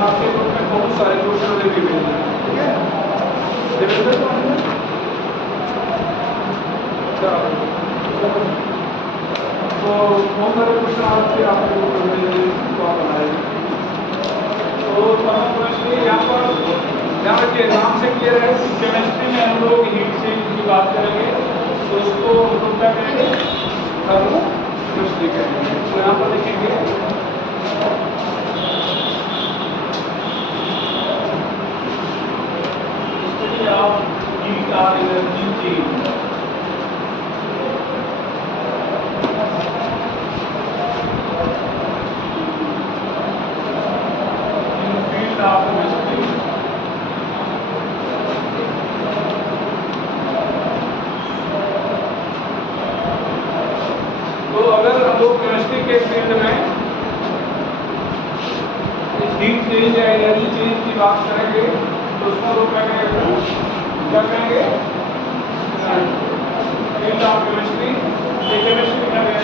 आपके ग्रुप में बहुत सारे क्वेश्चन अभी भी मिल रहे हैं, ठीक है। देवेंद्र तो बहुत सारे क्वेश्चन आपके आपको बनाएंगे। तो केमिस्ट्री यहाँ पर ध्यान रखिए, नाम से क्लियर है कि केमिस्ट्री में हम लोग हीट चेंज की बात करेंगे, तो उसको हम लोग क्या कहेंगे, थर्मोकेमिस्ट्री कहेंगे। तो यहाँ पर देखेंगे स्टडी ऑफ हीट और एनर्जी चेंज। तो अगर हम लोग केमिस्ट्री के फील्ड में हीट चेंज या एनर्जी चेंज की बात करेंगे तो उसमें लोग क्या कहेंगे फील्ड ऑफ केमिस्ट्री। ये केमिस्ट्री क्या है?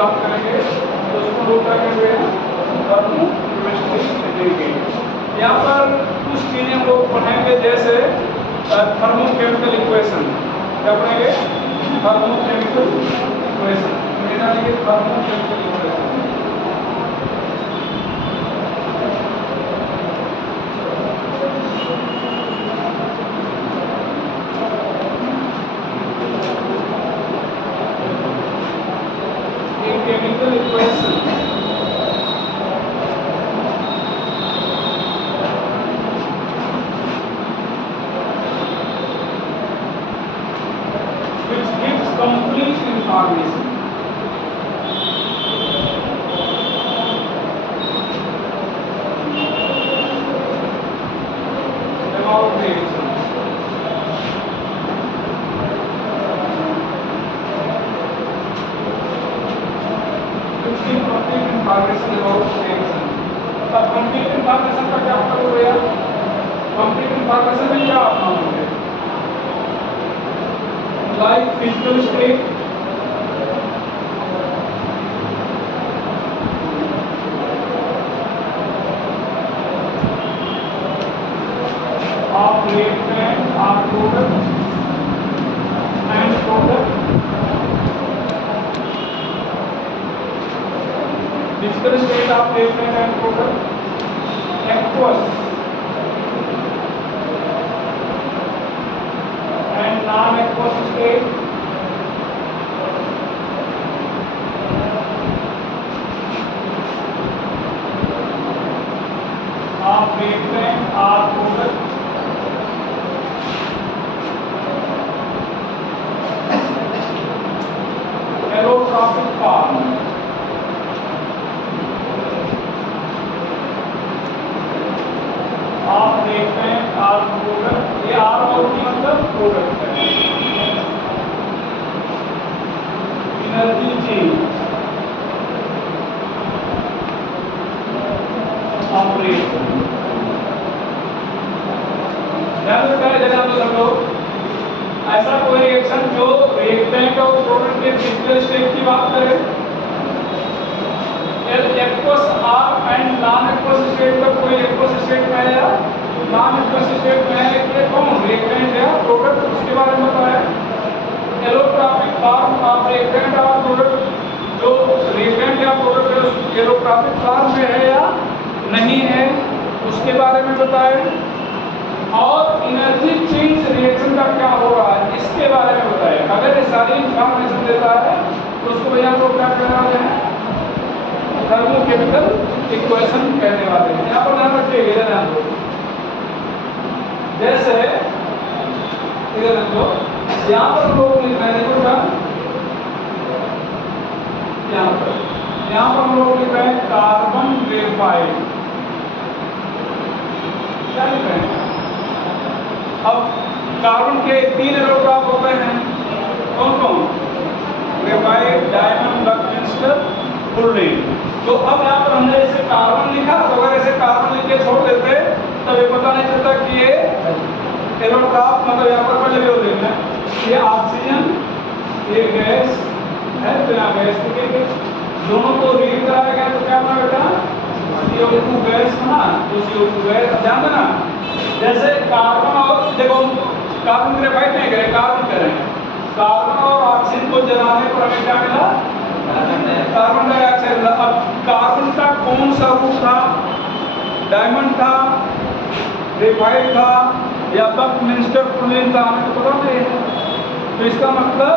बात करेंगे तो उसको लोग क्या कहेंगे, थर्मोकेमिस्ट्री। यहाँ पर कुछ चीजें हम लोग पढ़ेंगे, जैसे थर्मोकेमिकल इक्वेशन। क्या पढ़ेंगे? Thermochemical equation. Thermochemical equation chemical equation which gives complete information about reaction. Complete information about reaction. अब complete information का क्या मतलब हो गया? Complete information में क्या आप मानोगे? Like physical state, of reactant or product and product. Physical state of reactant and product. Aqueous and non-aqueous state. Of reactant or product. Allotropic form. Of reactant or product. ये R और P मतलब product है। Energy change of reaction। ध्यान रखना है, जैसे हम सब लोग ऐसा कोई रिएक्शन जो रिएक्टेंट और प्रोडक्ट के फिजिकल स्टेट की बात करें, aqueous are and non aqueous state का कोई एक्वस स्टेट में है या नॉन एक्वस स्टेट में है कि कौन रिएक्टेंट या प्रोडक्ट, उसके बारे में बताया। एलोट्रॉपिक फॉर्म ऑफ रिएक्टेंट और प्रोडक्ट, जो रिएक्टेंट या प्रोडक्ट है एलोट्रॉपिक फॉर्म में है या नहीं है, उसके बारे में बताया। और एनर्जी चेंज रिएक्शन का क्या हो रहा है, इसके बारे में बताया। अगर ये सारी इंफॉर्मेशन देता है तो उसको भैया लोग क्या कहने वाले हैं, थर्मोकेमिकल इक्वेशन कहने वाले हैं। यहाँ पर ध्यान रखिएगा, ध्यान दो, जैसे इधर देखो, यहाँ पर लोग लिख रहे हैं, देखो क्या यहाँ पर हम लोग लिख रहे हैं कार्बन ग्रेफाइट रेफाइड, क्या लिख रहे हैं? अब कार्बन के 3 एलोट्रॉप होते हैं, कौन कौन? Graphite, diamond, buckminster, fullerene. तो अब यहाँ पर हमने इसे कार्बन लिखा, तो अगर इसे कार्बन लिख के छोड़ देते तब ये पता नहीं चलता कि ये एलोट्रॉप, मतलब यहाँ पर पहले भी देखना ये ऑक्सीजन, ये गैस है, तो यहाँ गैस लिखेंगे, दोनों को रीड कराया गया तो क्या बना बेटा? CO2 गैस बना, तो CO2 गैस। ध्यान देना, जैसे कार्बन और देखो कार्बन ग्रेफाइट नहीं करें, कार्बन करें, कार्बन और ऑक्सीजन को जलाने पर हमें क्या मिला? कार्बन डाइऑक्साइड मिला। अब कार्बन का कौन सा रूप था? डायमंड था, ग्रेफाइट था, या बकमिंस्टर फुलरेन था? हमें तो पता नहीं है। तो इसका मतलब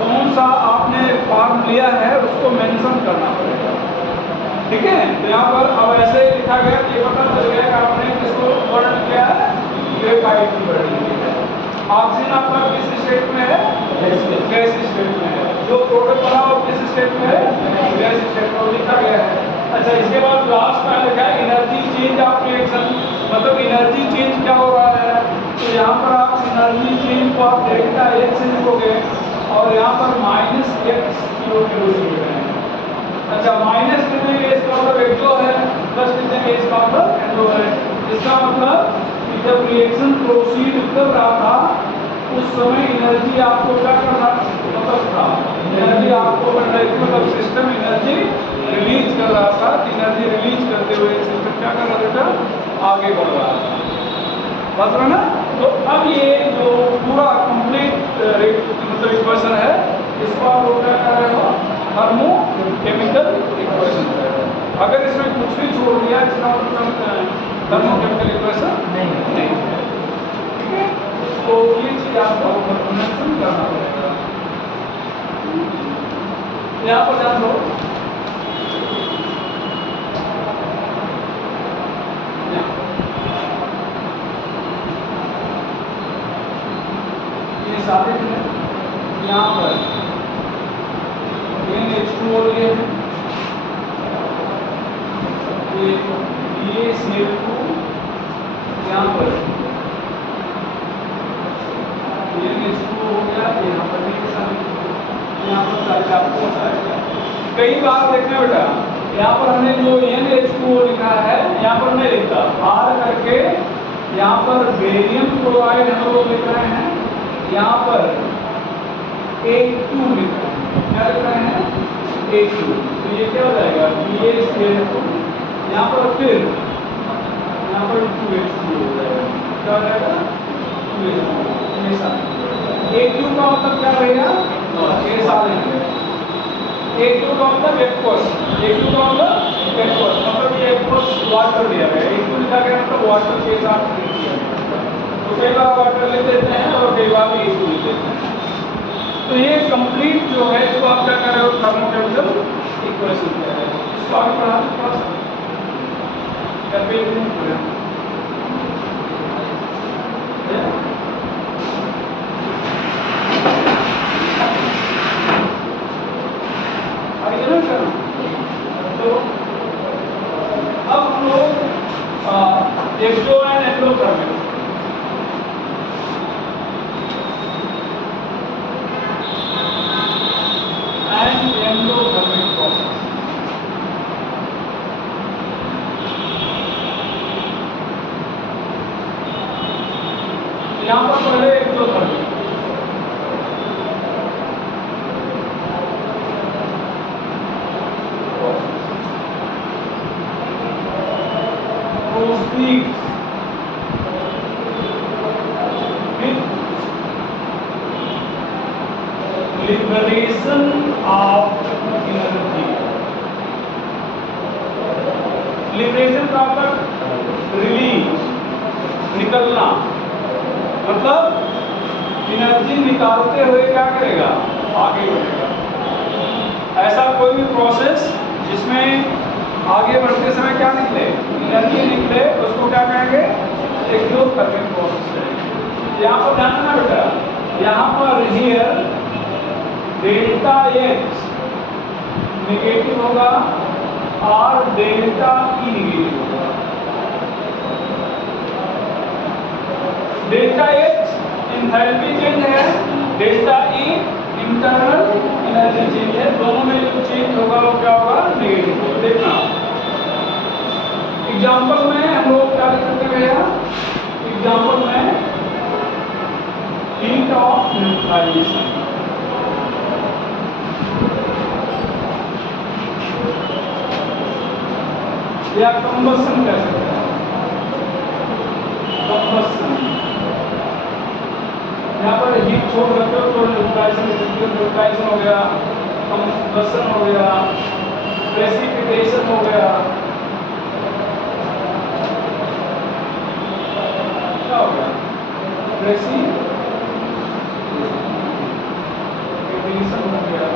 कौन सा आपने फॉर्म लिया है उसको मेंशन करना पड़ेगा, ठीक है? तो यहाँ पर अब ऐसे लिखा गया कि पता चल गया कि आपने किसको वर्णन किया है? ग्रेफाइट की वर्णन की है। ऑक्सीजन आपका किस स्टेट में है? गैस स्टेट में है। जो प्रोडक्ट बना वो किस स्टेट में है? गैस स्टेट में लिखा गया है। अच्छा, इसके बाद लास्ट में लिखा है एनर्जी चेंज ऑफ रिएक्शन, मतलब एनर्जी चेंज क्या हो रहा है? तो यहाँ पर आप एनर्जी चेंज को आप डेल्टा H से लिखोगे और यहाँ पर -x किलो से लिख रहे हैं। अच्छा, माइनस कितने में इसका मतलब एक जो है, प्लस कितने में इसका मतलब एंडो है। इसका मतलब कि जब रिएक्शन प्रोसीड कर रहा था उस समय एनर्जी आपको क्या करना मतलब था? एनर्जी आपको मतलब सिस्टम एनर्जी रिलीज कर रहा था। एनर्जी रिलीज करते हुए सिस्टम क्या कर रहा था? आगे बढ़ रहा था। बात रहा ना? तो अब ये जो पूरा कंप्लीट मतलब इक्वेशन है, इसको आप लोग क्या कर रहे हो? Thermochemical equation. अगर इसमें कुछ भी छोड़ दिया इसका मतलब थर्मोकेमिकल इक्वेशन नहीं है, ठीक है? तो ये चीज आपको मेंशन करना पड़ेगा। यहाँ पर ध्यान दो, ये सारे यहाँ पर NH2O लिए हैं, ये CL2 यहाँ पर NH2O हो गया, यहाँ पर यहाँ पर सारे आपको बताया। कई बार देखना बेटा, यहाँ पर हमने जो NH2O लिखा है यहाँ पर नहीं लिखा, R करके यहाँ पर बेरियम क्लोराइड हम लोग लिख रहे हैं, यहाँ पर A2 लिख रहे हैं। क्या लिख रहे हैं? A2। तो ये क्या हो जाएगा? BaCl2, यहाँ पर फिर यहाँ पर 2H2 हो जाएगा। क्या हो जाएगा? 2H2 हमेशा। A2 का मतलब क्या रहेगा? ये सारे A2 का मतलब एक्वस, A2 का मतलब एक्वस, मतलब ये एक्वस वाटर दिया गया। A2 लिखा गया मतलब वाटर के साथ ट्रीट किया गया। तो कई बार वाटर लिख देते हैं और कई बार A2 लिख देते हैं। तो ये कंप्लीट जो है इसको आप क्या कर रहे हो? थर्मोकेमिकल इक्वेशन कह रहे हैं। इसको आगे पढ़ा थोड़ा सा क्या पेज नहीं पूरा आगे चलो करना। तो अब हम लोग एक्सो एंड एंडोथर्मिक प्रोसेस, यहाँ पर पहले exothermic proceeds with liberation of energy। Liberation का मतलब रिलीज, निकलना, मतलब एनर्जी निकालते हुए क्या करेगा? आगे बढ़ेगा। ऐसा कोई भी प्रोसेस जिसमें आगे बढ़ते समय क्या निकले? एनर्जी निकले, उसको क्या कहेंगे? एक्सोथर्मिक प्रोसेस है। यहाँ पर ध्यान देना बेटा, यहाँ पर हियर डेल्टा H नेगेटिव होगा और डेल्टा ई निगेटिव होगा। डेल्टा एच एंथैल्पी चेंज है, delta E internal energy change है, दोनों में जो चेंज होगा वो क्या होगा, नेगेटिव होगा। देखना एग्जाम्पल में हम लोग क्या लिख सकते हैं भैया, एग्जाम्पल में हीट ऑफ न्यूट्रलाइजेशन, या कंबसन कह सकते हैं, कंबसन। यहाँ पर हीट छोड़ सकते हो तो न्यूट्रलाइजेशन लिख सकते हो, न्यूट्रलाइजेशन हो गया, कंबसन हो गया, प्रेसिपिटेशन हो गया, क्या हो गया, प्रेसिपिटेशन हो गया।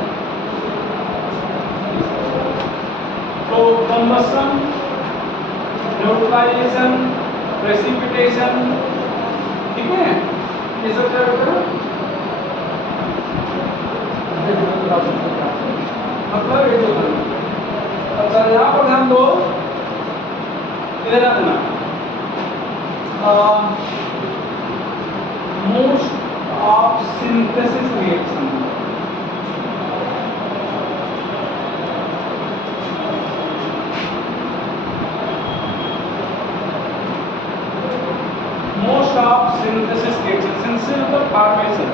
तो कंबसन, न्यूट्रलाइजेशन, प्रेसिपिटेशन, ठीक है, ये सब क्या होता है, मतलब ये जो। अच्छा यहाँ पर ध्यान दो, इधर रखना, most of synthesis reaction, most of synthesis reaction, synthesis मतलब फॉर्मेशन,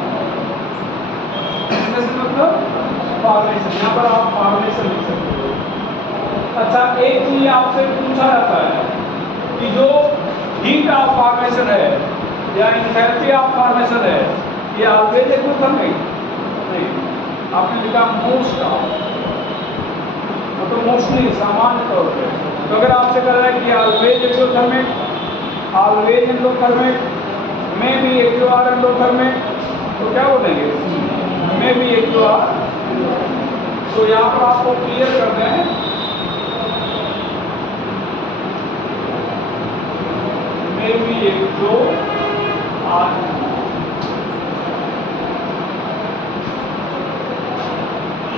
सिंथेसिस मतलब फॉर्मेशन, यहाँ पर आप फॉर्मेशन लिख सकते हो। अच्छा एक चीज आपसे पूछा जाता है कि जो हीट ऑफ फॉर्मेशन है या एंथैल्पी ऑफ फॉर्मेशन है, ये ऑलवेज एक्सोथर्मिक नहीं, आपने लिखा मोस्ट ऑफ, मतलब मोस्टली सामान्य तौर पे। तो अगर आपसे कह रहा है कि ऑलवेज एक्सोथर्मिक, ऑलवेज एंडोथर्मिक, में भी एक्यूआर एंडोथर्मिक, तो क्या बोलेंगे, में भी एक्यूआर। तो यहाँ पर आपको क्लियर कर दें, में भी एक जो आर,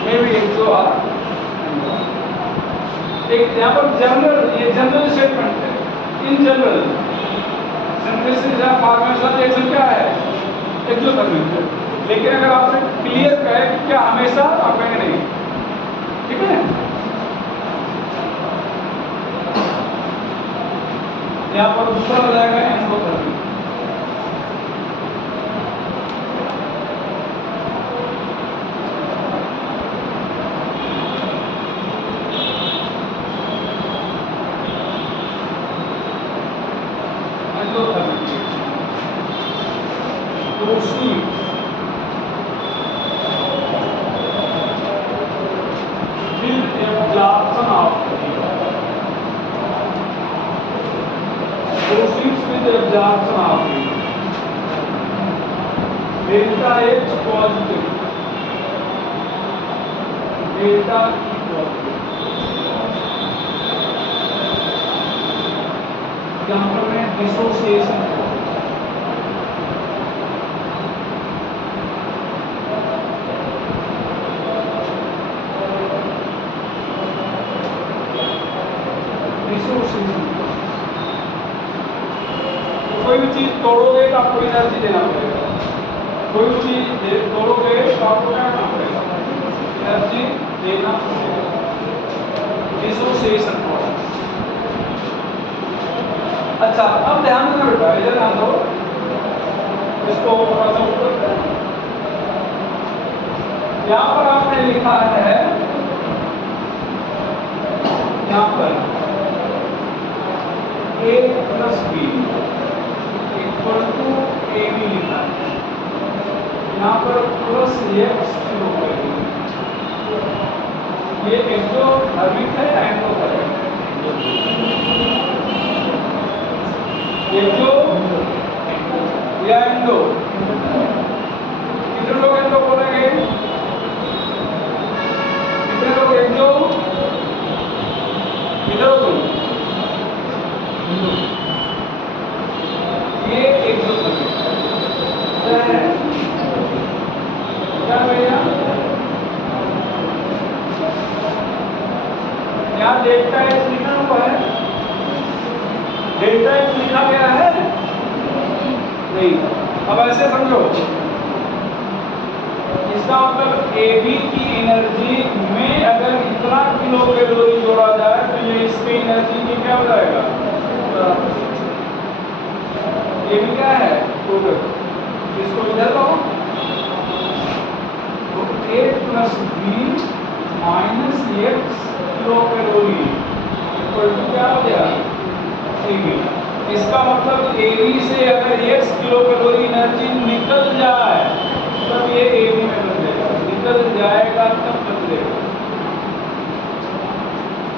में भी एक जो आर। एक यहाँ पर जनरल, ये जनरल स्टेटमेंट है, इन जनरल सिंथेसिस या फॉर्मेशन रिएक्शन क्या है, एक्सोथर्मिक है। लेकिन अगर आपसे क्लियर कहे कि क्या हमेशा, आप कहेंगे नहीं, ठीक है। यहाँ पर दूसरा हो जाएगा endothermic, endothermic proceed with absorption of heat, proceeds with absorption of heat, delta H positive, delta E positive। Example में डिसोसिएशन, डिसोसिएशन कोई भी चीज तोड़ोगे तो आपको एनर्जी देना पड़ेगा, कोई भी चीज तोड़ोगे तो आपको क्या करना पड़ेगा, एनर्जी देना पड़ेगा। Dissociation process. अच्छा अब ध्यान देना बेटा, इधर ध्यान दो, इसको थोड़ा सा ऊपर करें। यहाँ पर आपने लिखा है, यहाँ पर A plus B equal to A B लिखा है, यहाँ पर प्लस एक्स शुरू करेंगे। ये एक्सोथर्मिक है, एंडोथर्मिक है, एक्सो या एंडो, कितने लोग एंडो बोलेंगे, कितने लोग एक्सो, इधर तो ये एक्सोथर्मिक है क्या भैया, यहाँ डेल्टा एच लिखा हुआ है, डेल्टा एच लिखा गया है नहीं। अब ऐसे समझो, इसका मतलब AB की एनर्जी में अगर इतना किलो कैलोरी जोड़ा जाए तो ये इसकी एनर्जी की क्या हो जाएगा? AB क्या है? प्रोडक्ट। इसको इधर लाओ तो A plus B minus X kilo calorie equal to क्या हो गया? AB। इसका मतलब AB से अगर X किलो कैलोरी एनर्जी निकल जाए तब ये AB में बदलेगा, निकल जाएगा तब बदलेगा।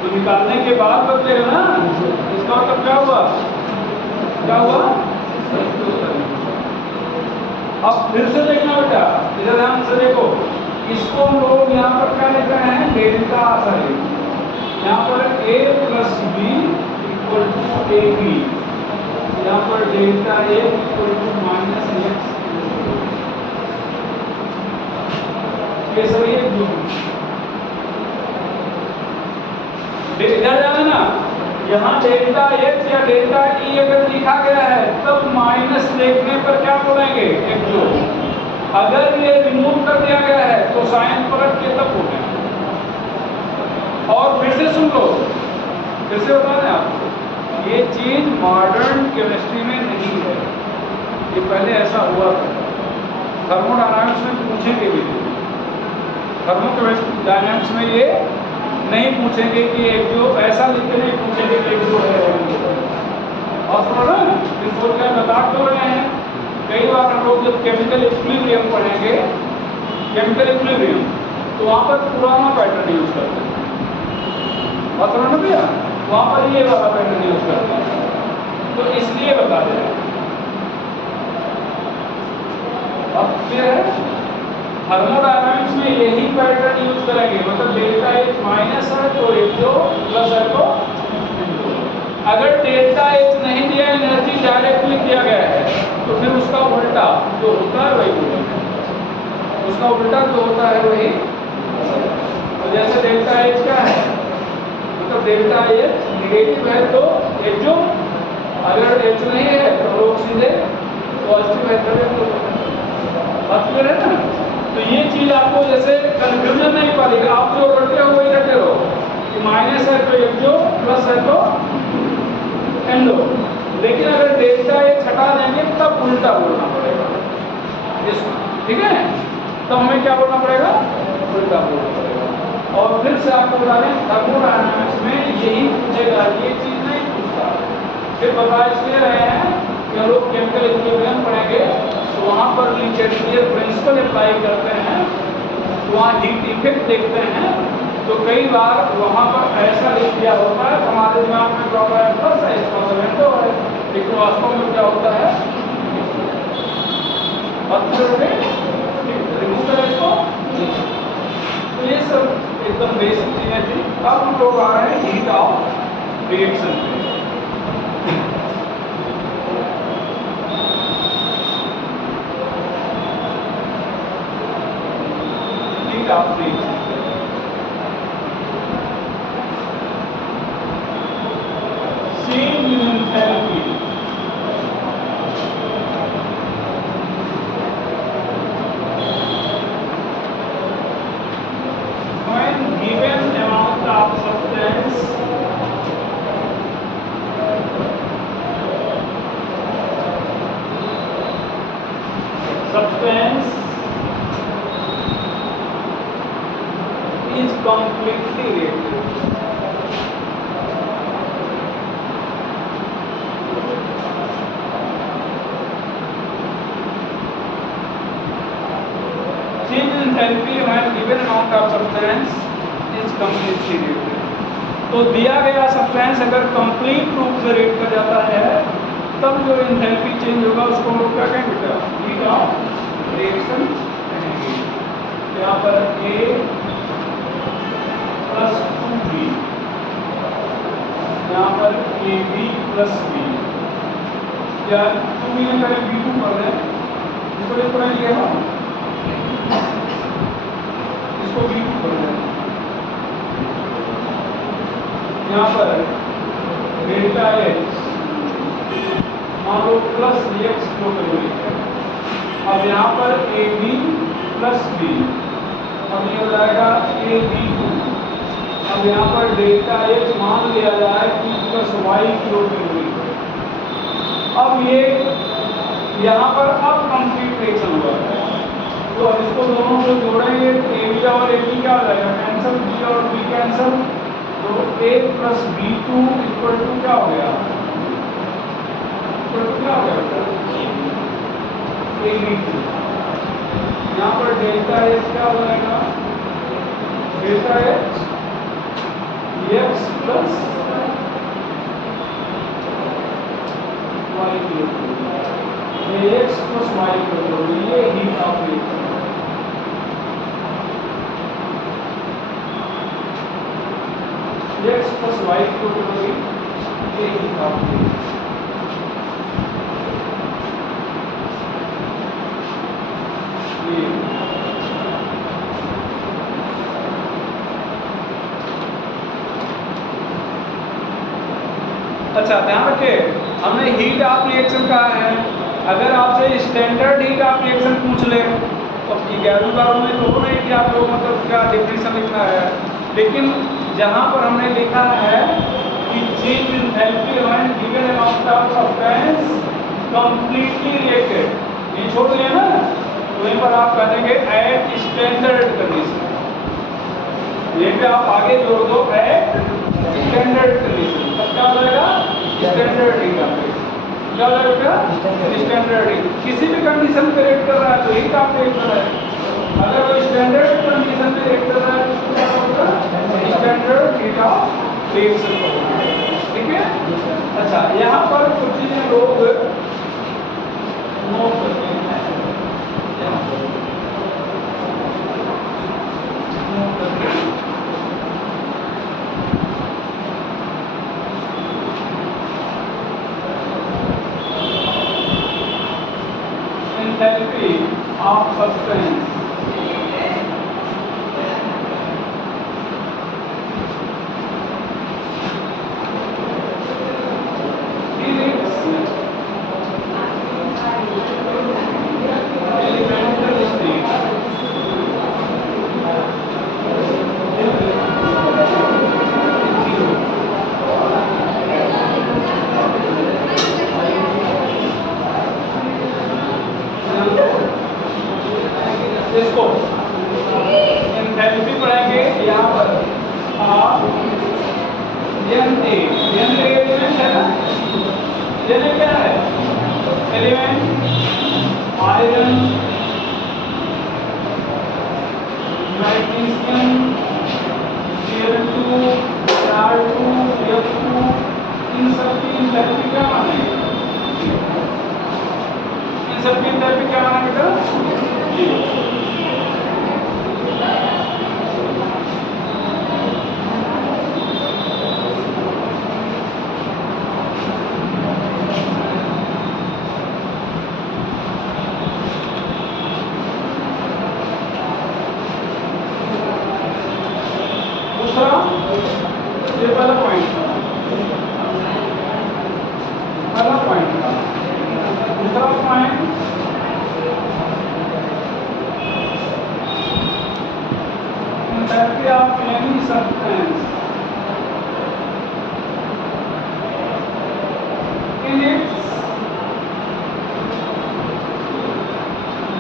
तो निकालने के बाद बदलेगा ना, इसका मतलब क्या हुआ? क्या हुआ? अब फिर से देखना बेटा, इधर ध्यान से देखो, इसको हम लोग यहाँ पर क्या लिख रहे हैं? डेल्टा सही, यहाँ पर A plus B equal to AB, यहाँ पर delta A equal to minus X। ये सभी एक इधर जाना ना, यहाँ डेल्टा H या डेल्टा E अगर लिखा गया है तब माइनस लिखने पर क्या बोलेंगे? एक जो। अगर ये रिमूव कर दिया गया है तो साइन पलट के तब बोलेंगे। और फिर से सुन लो, फिर से बता दें आपको, ये चीज मॉडर्न केमिस्ट्री में नहीं है, ये पहले ऐसा हुआ था। थर्मोडायनामिक्स में पूछेंगे भी, थर्मोडायनामिक्स में ये नहीं पूछेंगे कि एक जो, ऐसा लिख के नहीं पूछेंगे कि एक जो है। और सुनो ना, इसको क्या बता तो रहे हैं, कई बार हम लोग जब केमिकल इक्विलिब्रियम पढ़ेंगे, केमिकल इक्विलिब्रियम, तो वहाँ पर पुराना पैटर्न यूज करते हैं। और सुनो ना भैया, वहाँ पर ये वाला पैटर्न यूज करते हैं, तो इसलिए बता दे रहे हैं। अब फिर थर्मोडायनामिक्स में यही पैटर्न यूज करेंगे, मतलब डेल्टा H माइनस है तो एक जो, प्लस है तो अगर डेल्टा H नहीं दिया, एनर्जी डायरेक्ट लिख दिया गया है, तो फिर उसका उल्टा जो होता है वही बोलेंगे, उसका उल्टा जो होता है वही। तो जैसे डेल्टा H क्या है, मतलब डेल्टा H नेगेटिव है तो एक जो, अगर H नहीं है तो लोग सीधे पॉजिटिव है तो बात क्लियर है ना। तो ये चीज आपको जैसे कंफ्यूजन नहीं पड़ेगा, आप जो रखते हो वही रखे रहो कि माइनस है तो एक जो, प्लस है तो एंडो। लेकिन अगर डेल्टा H हटा देंगे तब उल्टा बोलना पड़ेगा इसको, ठीक है? तो हमें क्या बोलना पड़ेगा? उल्टा बोलना पड़ेगा। और फिर से आपको बता दें, थर्मोडायनामिक्स में यही पूछेगा, ये चीज नहीं पूछता। फिर बता इसलिए रहे हैं कि हम लोग केमिकल इक्विलिब्रियम पढ़ेंगे तो वहाँ पर लीचेटियर प्रिंसिपल अप्लाई करते हैं, तो वहाँ हीट इफेक्ट देखते हैं, तो कई बार वहाँ पर ऐसा लिख दिया होता है, हमारे दिमाग में प्रॉपर है प्लस है, इसका मतलब तो है, लेकिन वास्तव में क्या होता है? रिमूव करें इसको। तो ये सब एकदम बेसिक चीजें थी। अब हम लोग आ रहे हैं हीट ऑफ रिएक्शन पे। Heat of reaction, change in enthalpy, when given amount of substance is completely reactive. Change in enthalpy when given amount of substance is completely reactive. तो दिया गया सब्सटेंस अगर कंप्लीट रूप से रिएक्ट कर जाता है तब जो एंथैल्पी चेंज होगा उसको हम लोग क्या कहेंगे बेटा? हीट ऑफ रिएक्शन कहेंगे। यहाँ पर A प्लस 2B, यहाँ पर AB प्लस B, या 2B में करें B2 कर दें, इसको लिख पाएंगे हम, इसको B2 कर दें। यहाँ पर डेल्टा एच मान लो प्लस एक्स फ्लो कैलोरी है। अब यहाँ पर ए बी प्लस बी, अब ये हो जाएगा ए बी टू। अब यहाँ पर डेल्टा एच मान लिया जाए कि प्लस वाई फ्लो कैलोरी है। अब ये यहाँ पर अब कंप्लीट रिएक्शन हुआ है, तो अब इसको दोनों को जोड़ेंगे, ए बी और ए बी क्या हो जाएगा, कैंसिल, बी और बी कैंसिल, तो A plus B to equal to क्या हो गया, इक्वल टू क्या हो गया, ए बी टू। यहाँ पर डेल्टा एच क्या हो जाएगा, delta H X plus Y की, ये एक्स प्लस वाई की, ये heat of reaction. X plus Y की कैलोरी, ये हीट ऑफ रिएक्शन। अच्छा ध्यान रखिए, हमने हीट ऑफ रिएक्शन कहा है। अगर आपसे स्टैंडर्ड हीट ऑफ रिएक्शन पूछ ले तो 11 में तो नहीं कि आप लोग मतलब उसका डेफिनेशन लिखना है, लेकिन जहाँ पर हमने लिखा है कि change in enthalpy when given amount of substance completely reacted, ये छोड़ दिया ना, तो वहीं पर आप कह देंगे एट स्टैंडर्ड कंडीशन। यहीं पे आप आगे जोड़ दो एट स्टैंडर्ड कंडीशन, तब क्या हो जाएगा, स्टैंडर्ड हीट ऑफ रिएक्शन। क्या हो जाएगा, स्टैंडर्ड हीट। किसी भी कंडीशन पे रिएक्ट कर रहा है तो हीट ऑफ रिएक्शन है। अगर वो स्टैंडर्ड कंडीशन में रिएक्ट कर रहा है तो उसको क्या होगा, स्टैंडर्ड हीट ऑफ रिएक्शन। ठीक है। अच्छा यहाँ पर कुछ चीजें लोग नोट करते हैं, नोट करते हैं। Enthalpy of substance in its elemental state इसको एंथैल्पी पढ़ेंगे। यहाँ पर एन एलिमेंट है ना, एन क्या है, element iron, magnesium, Cl2, Ar2, F2, इन सब की एंथैल्पी क्या मानेंगे, इन सब की एंथैल्पी क्या मानेंगे, दूसरा ये पहला पॉइंट था, पहला पॉइंट था। दूसरा point enthalpy of any substance in its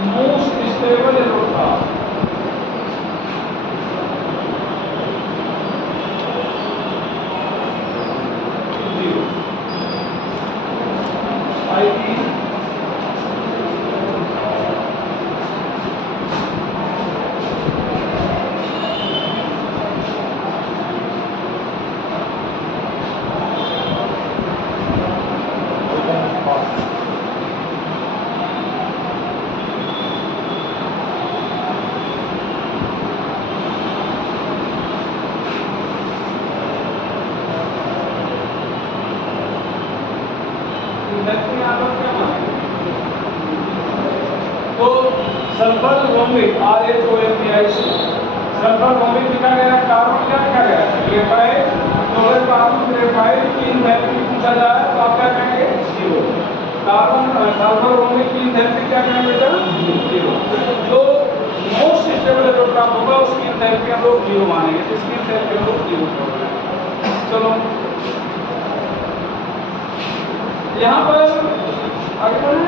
most stable allotrope, तो sulphur bromic RHOMPic, sulphur bromic लिखा गया, कार्बन क्या लिखा गया, ग्रेफाइट तो अगर कार्बन ग्रेफाइट की एंथैल्पी पूछा जाए तो आप क्या कहेंगे? 0। कार्बन सल्फर होंगे की एंथैल्पी क्या कहेंगे बेटा? 0। जो मोस्ट स्टेबल एलोट्रॉप होगा उसकी एंथैल्पी हम लोग 0 मानेंगे, इसकी एंथैल्पी हम लोग 0 बोल रहे हैं। चलो यहाँ पर आगे बढ़े,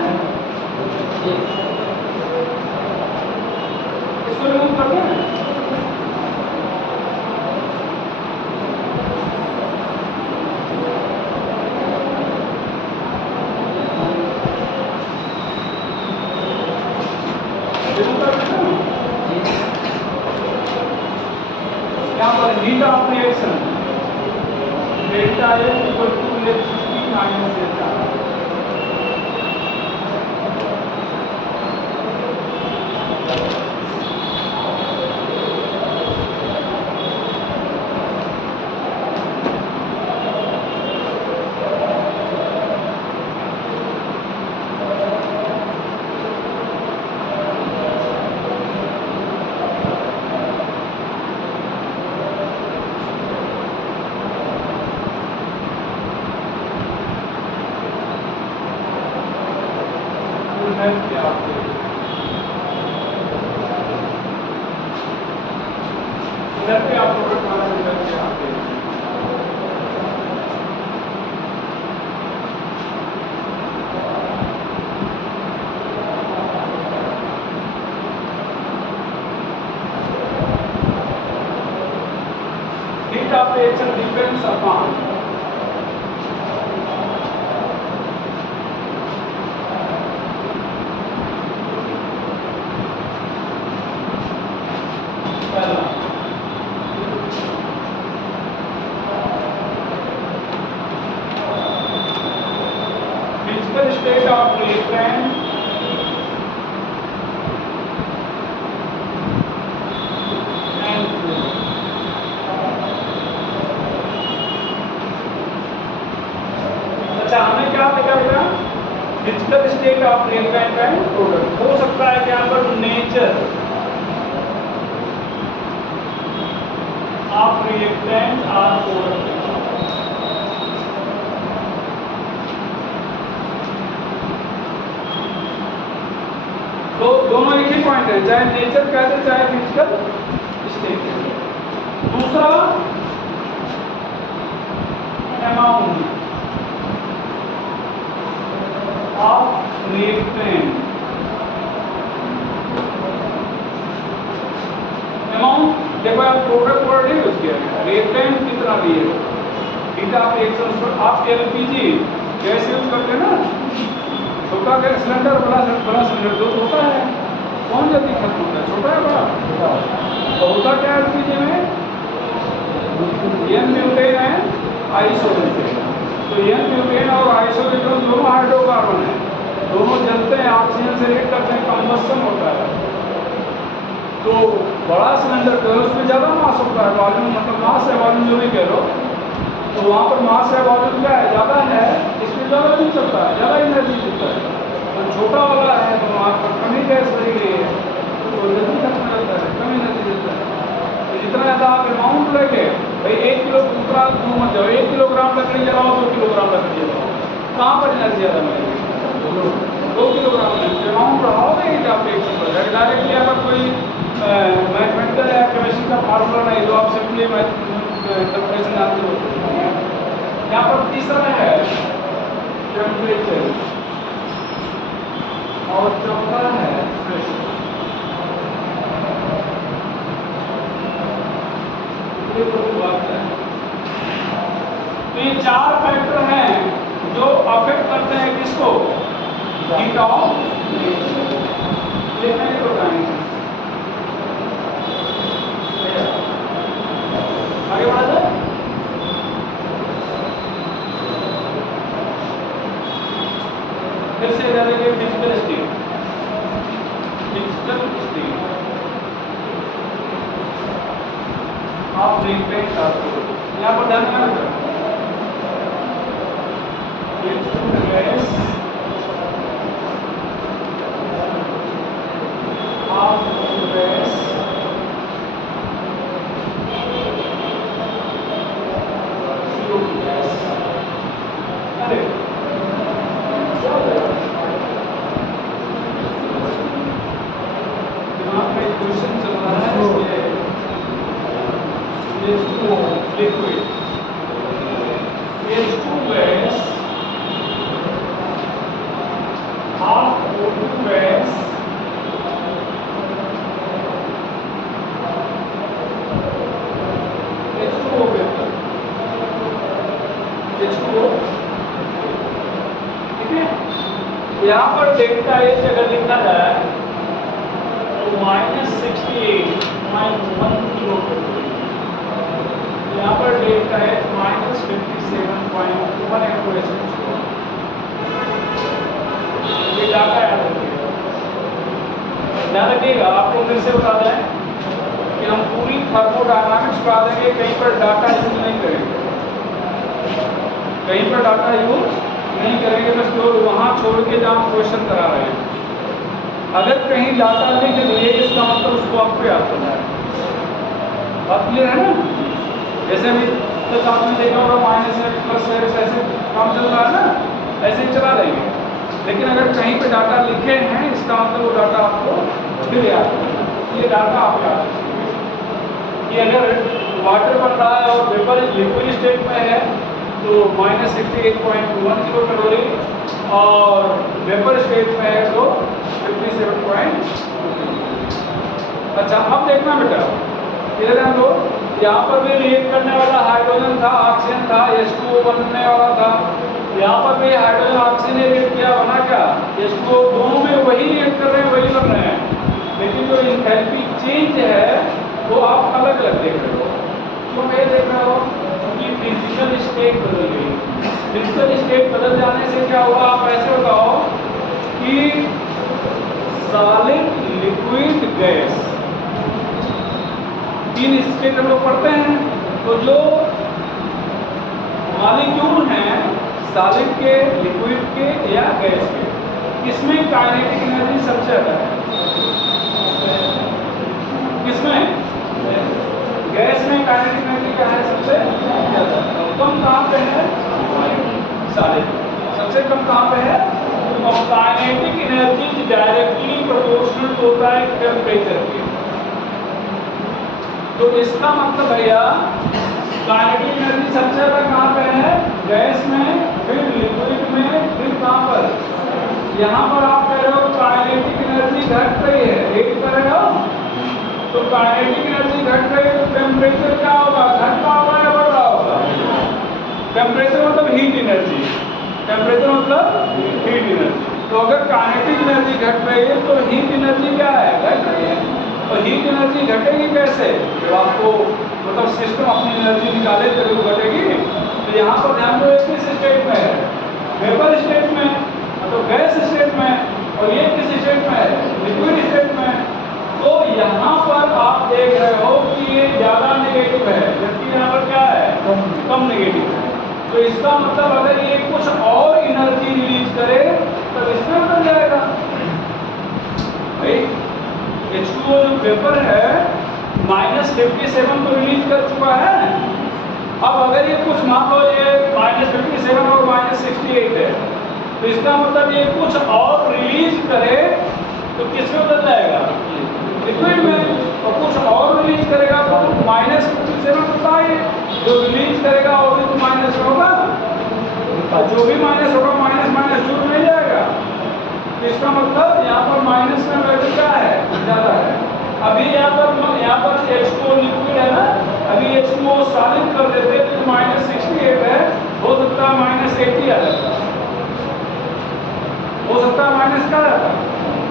इसको रिमूव करते हैं। यहाँ पर heat of reaction delta F equal to electricity minus delta. Heat of reaction depends upon physical state of reactant and अच्छा हमें क्या देखा बेटा? Physical state of reactant and product. हो सकता है कि यहाँ पर नेचर ऑफ रिएक्टेंट और प्रोडक्ट, तो दोनों एक ही पॉइंट है, चाहे नेचर कहते चाहे फिजिकल स्टेट। दूसरा अमाउंट ऑफ रिएक्टेंट, अमाउंट देखो आप प्रोडक्ट वर्ड ही यूज किया है, रिएक्टेंट कितना भी है। हीट ऑफ रिएक्शन आप एलपीजी गैस यूज करते हैं ना, छोटा गैस सिलेंडर बड़ा सिलेंडर जो होता है, कौन जल्दी खत्म होता है, छोटा है बड़ा? तो होता क्या है एलपीजी में? एन ब्यूटेन है आइसोब्यूटेन। तो एन ब्यूटेन और आइसोब्यूटेन दोनों हाइड्रोकार्बन है, दोनों जलते हैं, ऑक्सीजन से रिएक्ट करते हैं, कंबस्शन होता है। तो बड़ा सिलेंडर जो है उसमें ज़्यादा मास होता है, वॉल्यूम मतलब मास है वॉल्यूम जो भी कह लो, तो वहाँ पर मास है वॉल्यूम क्या है? ज़्यादा है, इसमें ज़्यादा नहीं चलता है, ज़्यादा एनर्जी देता है। तो छोटा वाला है तो वहाँ पर कम ही गैस भरी गई है, तो जल्दी खत्म हो जाता है, कम एनर्जी देता है। तो जितना ज़्यादा आप अमाउंट लेके भाई 1 किलो दूसरा दूर मत जाओ, 1 किलोग्राम लकड़ी जलाओ, 2 किलोग्राम लकड़ी जलाओ, कहाँ पर एनर्जी ज़्यादा मिलेगी? 2 किलोग्राम अमाउंट रहोगे ही आप एक सिंपल डायरेक्टली अगर कोई मैथमेटिकल या केमिस्ट्री का फार्मूला नहीं, तो आप सिंपली कैलकुलेशन जानते हो। यहाँ पर तीसरा है टेम्परेचर और चौथा है प्रेशर। तो ये 4 फैक्टर हैं जो अफेक्ट करते हैं किसको? हीट ऑफ रिएक्शन को बताएंगे। आगे बढ़ा जाए। फिर से जाएंगे physical state, physical state of reactant आपको यहाँ पर ध्यान रखना gas off gas H2 gas, half O2 gas, H2O paper, H2O, ठीक है। यहाँ पर डेल्टा एच अगर लिखा जाए तो -68.1 किलो कैलोरी, यहाँ पर डेल्टा एच -57.1 एक्सपोनेंशियल। ये डाटा याद रखिएगा, ध्यान रखिएगा। आपको फिर से बता दें कि हम पूरी थर्मोडायनामिक्स पढ़ा देंगे, कहीं पर डाटा यूज नहीं करेंगे, कहीं पर डाटा यूज नहीं करेंगे, बस तो वहाँ छोड़ के जहाँ क्वेश्चन करा रहे हैं। अगर कहीं डाटा लिख दिए इसका मतलब उसको आपको याद करना है। बात क्लियर है ना? जैसे अभी तो आपने देखा होगा -x + x ऐसे काम चल रहा है ना, ऐसे ही चला लेंगे। लेकिन अगर कहीं पे डाटा लिखे हैं इसका मतलब वो डाटा आपको फिर याद करना है। ये डाटा आप याद रखिए कि अगर वाटर बन रहा है और वेपर लिक्विड स्टेट में है तो -68.1 किलो कैलोरी, और वेपर स्टेट में है तो 57.2। अच्छा, अब देखना बेटा, इधर हम लोग यहाँ पर भी रिएक्ट करने वाला हाइड्रोजन था, ऑक्सीजन था, H2O बनने वाला था। यहाँ पर भी हाइड्रोजन ऑक्सीजन ने रिएक्ट किया, बना क्या H2O, दोनों में वही रिएक्ट कर रहे हैं, वही बन रहे हैं। लेकिन जो एंथैल्पी चेंज है वो आप अलग अलग देख रहे हो। क्यों ये देख रहे हो? क्योंकि फिजिकल स्टेट बदल गई। फिजिकल स्टेट बदल जाने से क्या हुआ, आप ऐसे बताओ कि सॉलिड, लिक्विड, गैस, 3 स्टेट हम लोग पढ़ते हैं। तो जो मॉलिक्यूल हैं सॉलिड के, लिक्विड के या गैस के, किसमें काइनेटिक एनर्जी सबसे ज्यादा है? किसमें? गैस में काइनेटिक एनर्जी क्या है सबसे ज्यादा? कम कहाँ पे है? सॉलिड। सबसे कम कहाँ पे है? और काइनेटिक एनर्जी डायरेक्टली प्रोपोर्शनल होता है टेम्परेचर के। तो इसका मतलब भैया काइनेटिक एनर्जी सबसे ज्यादा कहाँ पे है? गैस में, फिर लिक्विड में, फिर कहाँ पर? यहाँ पर आप कह रहे हो काइनेटिक एनर्जी घट रही है, रेट कर रहे हो, तो काइनेटिक एनर्जी घट रही है तो टेम्परेचर क्या होगा? घट रहा होगा या बढ़ रहा होगा? टेम्परेचर मतलब हीट एनर्जी, टेम्परेचर मतलब हीट एनर्जी। तो अगर काइनेटिक एनर्जी घट रही है तो हीट एनर्जी क्या है? घट रही है। और हीट एनर्जी घटेगी कैसे? जब आपको मतलब सिस्टम अपनी एनर्जी निकाले तभी वो घटेगी। तो यहाँ पर ध्यान दो, किस स्टेट में है? वेपर स्टेट में, मतलब गैस स्टेट में, और ये किस स्टेट में है? लिक्विड स्टेट में। तो यहाँ पर आप देख रहे हो कि ये ज़्यादा नेगेटिव है, जबकि यहाँ पर क्या है? कम नेगेटिव है। तो इसका मतलब अगर ये कुछ और एनर्जी रिलीज करे तब इसमें बदल जाएगा। H2O जो वेपर है -57 तो रिलीज कर चुका है। अब अगर ये कुछ मान लो ये -57 और -68 है, तो इसका मतलब ये कुछ और रिलीज करे तो किसमें बदल जाएगा? लिक्विड में। और कुछ और रिलीज करेगा तो -57 होता है, जो रिलीज करेगा वो भी तो माइनस होगा, और जो भी माइनस होगा माइनस माइनस जुड़ नहीं जाएगा। इसका मतलब यहाँ पर माइनस में वैल्यू क्या है? ज़्यादा है। अभी यहाँ पर H2O लिक्विड है ना, अभी H2O सॉलिड कर देते तो -68 है, हो सकता है -80 आ जाता, हो सकता है माइनस क्या आ जाता?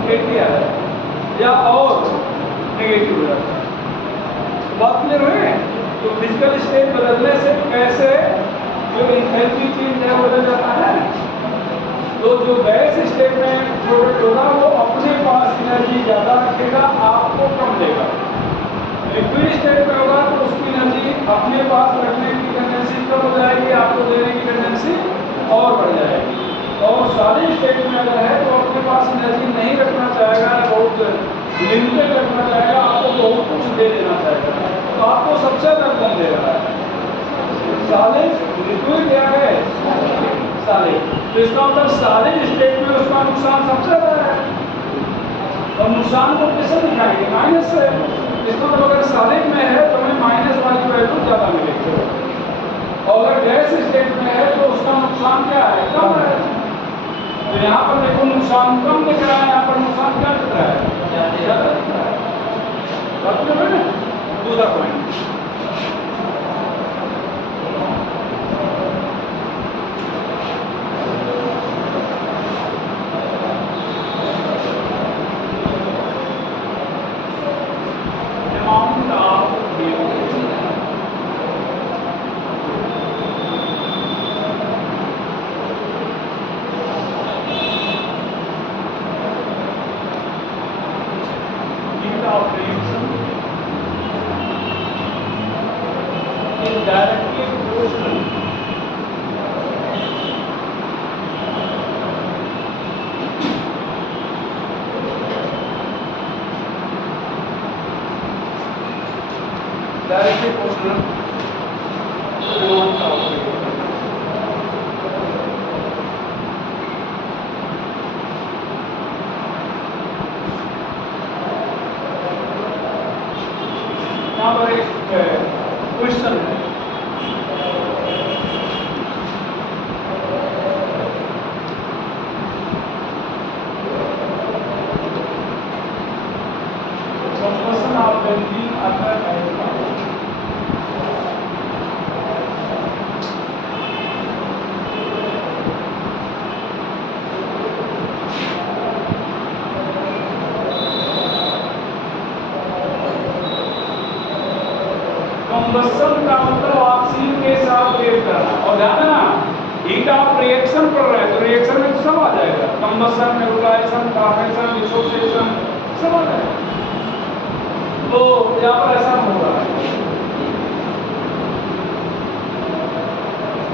80 आ जाता, या और नेगेटिव हो जाता। बात क्लियर हुई? तो फिजिकल स्टेट बदलने से कैसे जो एंथैल्पी चेंज है बदल जाता है। तो जो गैस स्टेट में प्रोडक्ट होगा वो अपने पास एनर्जी ज़्यादा रखेगा, आपको कम देगा। लिक्विड स्टेट में होगा तो उसकी एनर्जी अपने पास रखने की टेंडेंसी कम हो जाएगी, आपको देने की टेंडेंसी और बढ़ जाएगी। और सॉलिड स्टेट में अगर है तो अपने पास एनर्जी नहीं रखना चाहेगा, बहुत लिमिटेड रखना चाहेगा, आपको बहुत कुछ दे देना चाहेगा, तो आपको सबसे ज़्यादा कम दे रहा है। सॉलिड, लिक्विड क्या है? सॉलिड। तो इसका मतलब सॉलिड स्टेट में उसका नुकसान सबसे ज़्यादा है, और नुकसान को कैसे दिखाएंगे? माइनस से। इसका मतलब अगर सॉलिड में है तो हमें माइनस वाली वैल्यू ज़्यादा मिलेगी, और अगर गैस स्टेट में है नुकसान क्या है, कम है। तो यहाँ पर देखो नुकसान कम दिख रहा है, यहाँ पर नुकसान क्या दिख रहा है, ज़्यादा दिख रहा है। बात समझ में? दूसरा point, amount of heat of reaction is directly proportional directly proportional to the amount of reaction. यहाँ पर एक क्वेश्चन है, combustion of benzene occur as follows. Combustion का मतलब ऑक्सीजन के साथ रिएक्ट करना, और ध्यान देना हीट ऑफ रिएक्शन कर रहा है तो रिएक्शन में सब आ जाएगा, कंबस्शन, रेगुलेशन, फॉर्मेशन, डिसोसिएशन सब आ जाएगा। तो यहाँ पर ऐसा हो रहा है,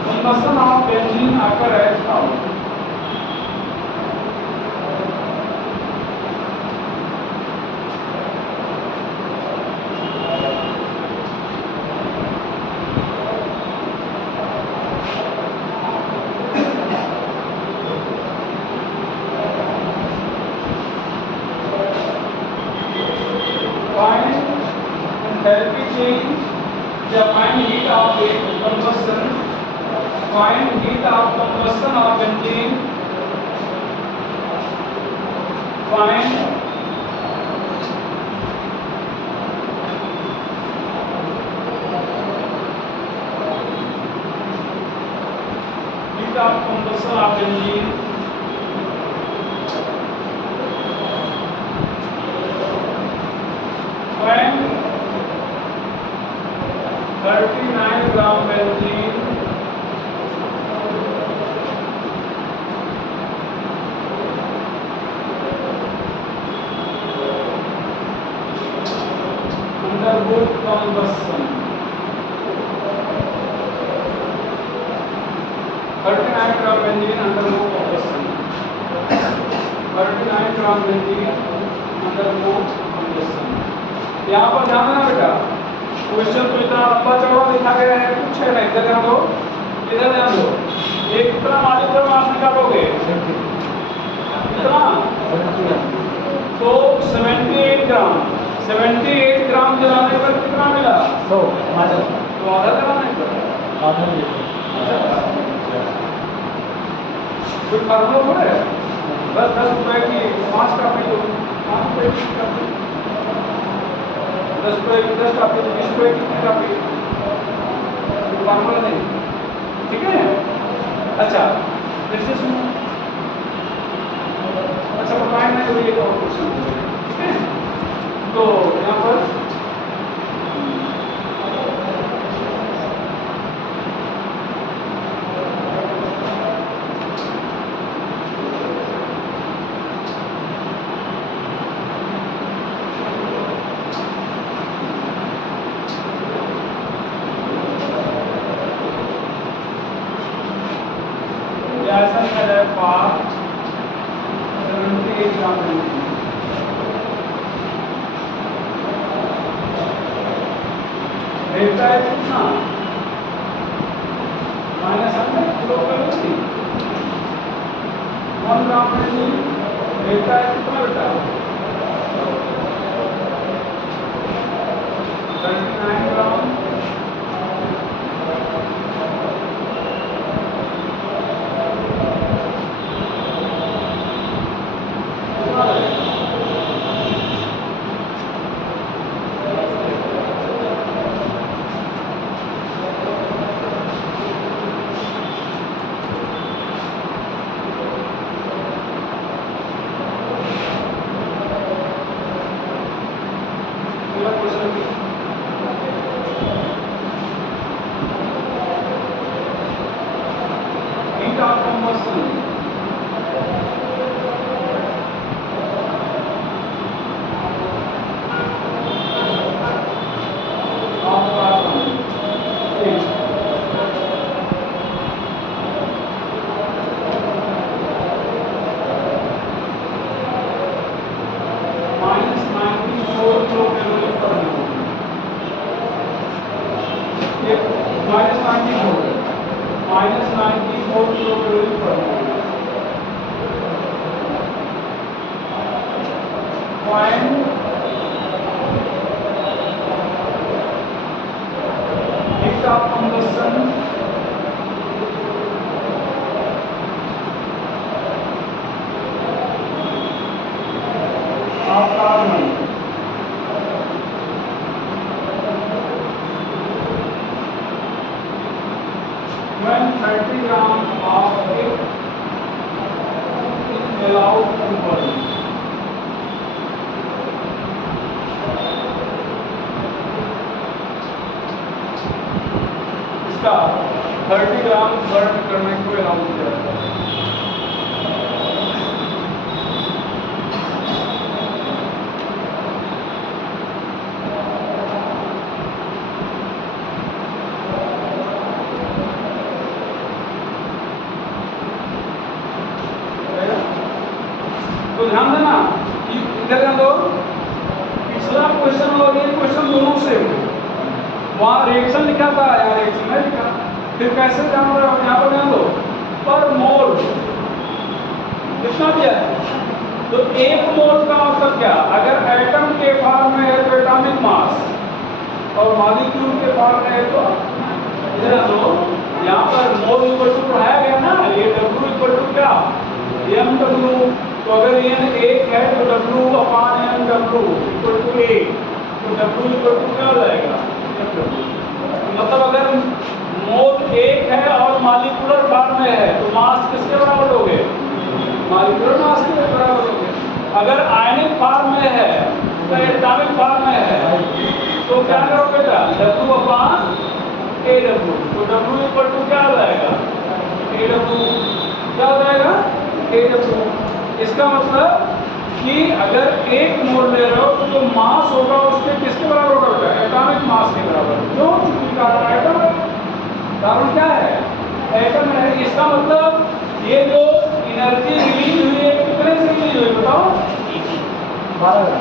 combustion of benzene occur as follows. Find enthalpy change, या find heat of combustion, find heat of combustion of benzene, find heat of combustion of benzene, when 39 gram benzene undergo combustion, 39 gram benzene undergo combustion, 39 gram benzene undergo combustion। यहाँ पर ध्यान देना बेटा, question तो इतना लंबा चौड़ा लिखा गया है, कुछ है नहीं, इधर ध्यान दो, इधर ध्यान दो, एक कितना मालिक्यूल आप निकालोगे, कितना, तो 78 ग्राम, 78 ग्राम जलाने पर कितना मिला, तो आधा जलाने पर कोई फार्मूला थोड़ा है, बस 10 रुपए की 5 कापी लो, 5 रुपए की कापी, 10 रुपए की 10 कापी, 20 रुपए की कितनी कापी, कोई फार्मूला नहीं, ठीक है। अच्छा फिर से सुनो, अच्छा बताएं मैं तो ये और क्वेश्चन, ठीक है। तो यहाँ पर ऐसा लिखा जाए पार्ट 78 ग्राम रहता है कितना, -100 किलो कैलोरी, 1 ग्राम रहता है कितना बेटा, 39 ग्राम combustion of carbon is minus 94 kilocalorie per mole. ये minus 94 kilocalorie per mole. Find heat of combustion of carbon when 30 grams of it is allowed to burn. इसका 30 ग्राम बर्न करने को अलाउ किया जाता है। तो ध्यान देना कि इधर ध्यान दो, पिछला क्वेश्चन और ये क्वेश्चन दोनों सेम है। वहाँ रिएक्शन लिखा था, यहाँ रिएक्शन नहीं लिखा। फिर कैसे जान रहे हो? यहाँ पर ध्यान दो, पर मोल कितना दिया है? तो एक मोल का मतलब क्या? अगर एटम के फॉर्म में है तो एटॉमिक मास, और मॉलिक्यूल के फॉर्म में है तो इधर दो, यहाँ पर मोल इक्वल टू पढ़ाया गया ना, ये W इक्वल टू क्या? mW। तो अगर ये एक है तो W अपान mW इक्वल टू A, तो W इक्वल टू क्या हो जाएगा? मतलब अगर मोल एक है और मॉलिक्यूलर फॉर्म में है तो मास किसके बराबर होगे? मॉलिक्यूलर मास के बराबर होगे। अगर आयनिक फॉर्म में है तो एटॉमिक फॉर्म में है तो क्या करोगे बेटा? W अपान AW। तो W इक्वल टू क्या हो जाएगा? AW। क्या हो जाएगा? AW। इसका मतलब कि अगर एक मोल ले रहे हो तो जो मास होगा उसके किसके बराबर होगा? एटॉमिक मास के बराबर। क्यों? क्योंकि कार्बन एटम है। कार्बन क्या है? एटम है। इसका मतलब ये जो एनर्जी रिलीज हुई है कितने से रिलीज हुई बताओ? 12।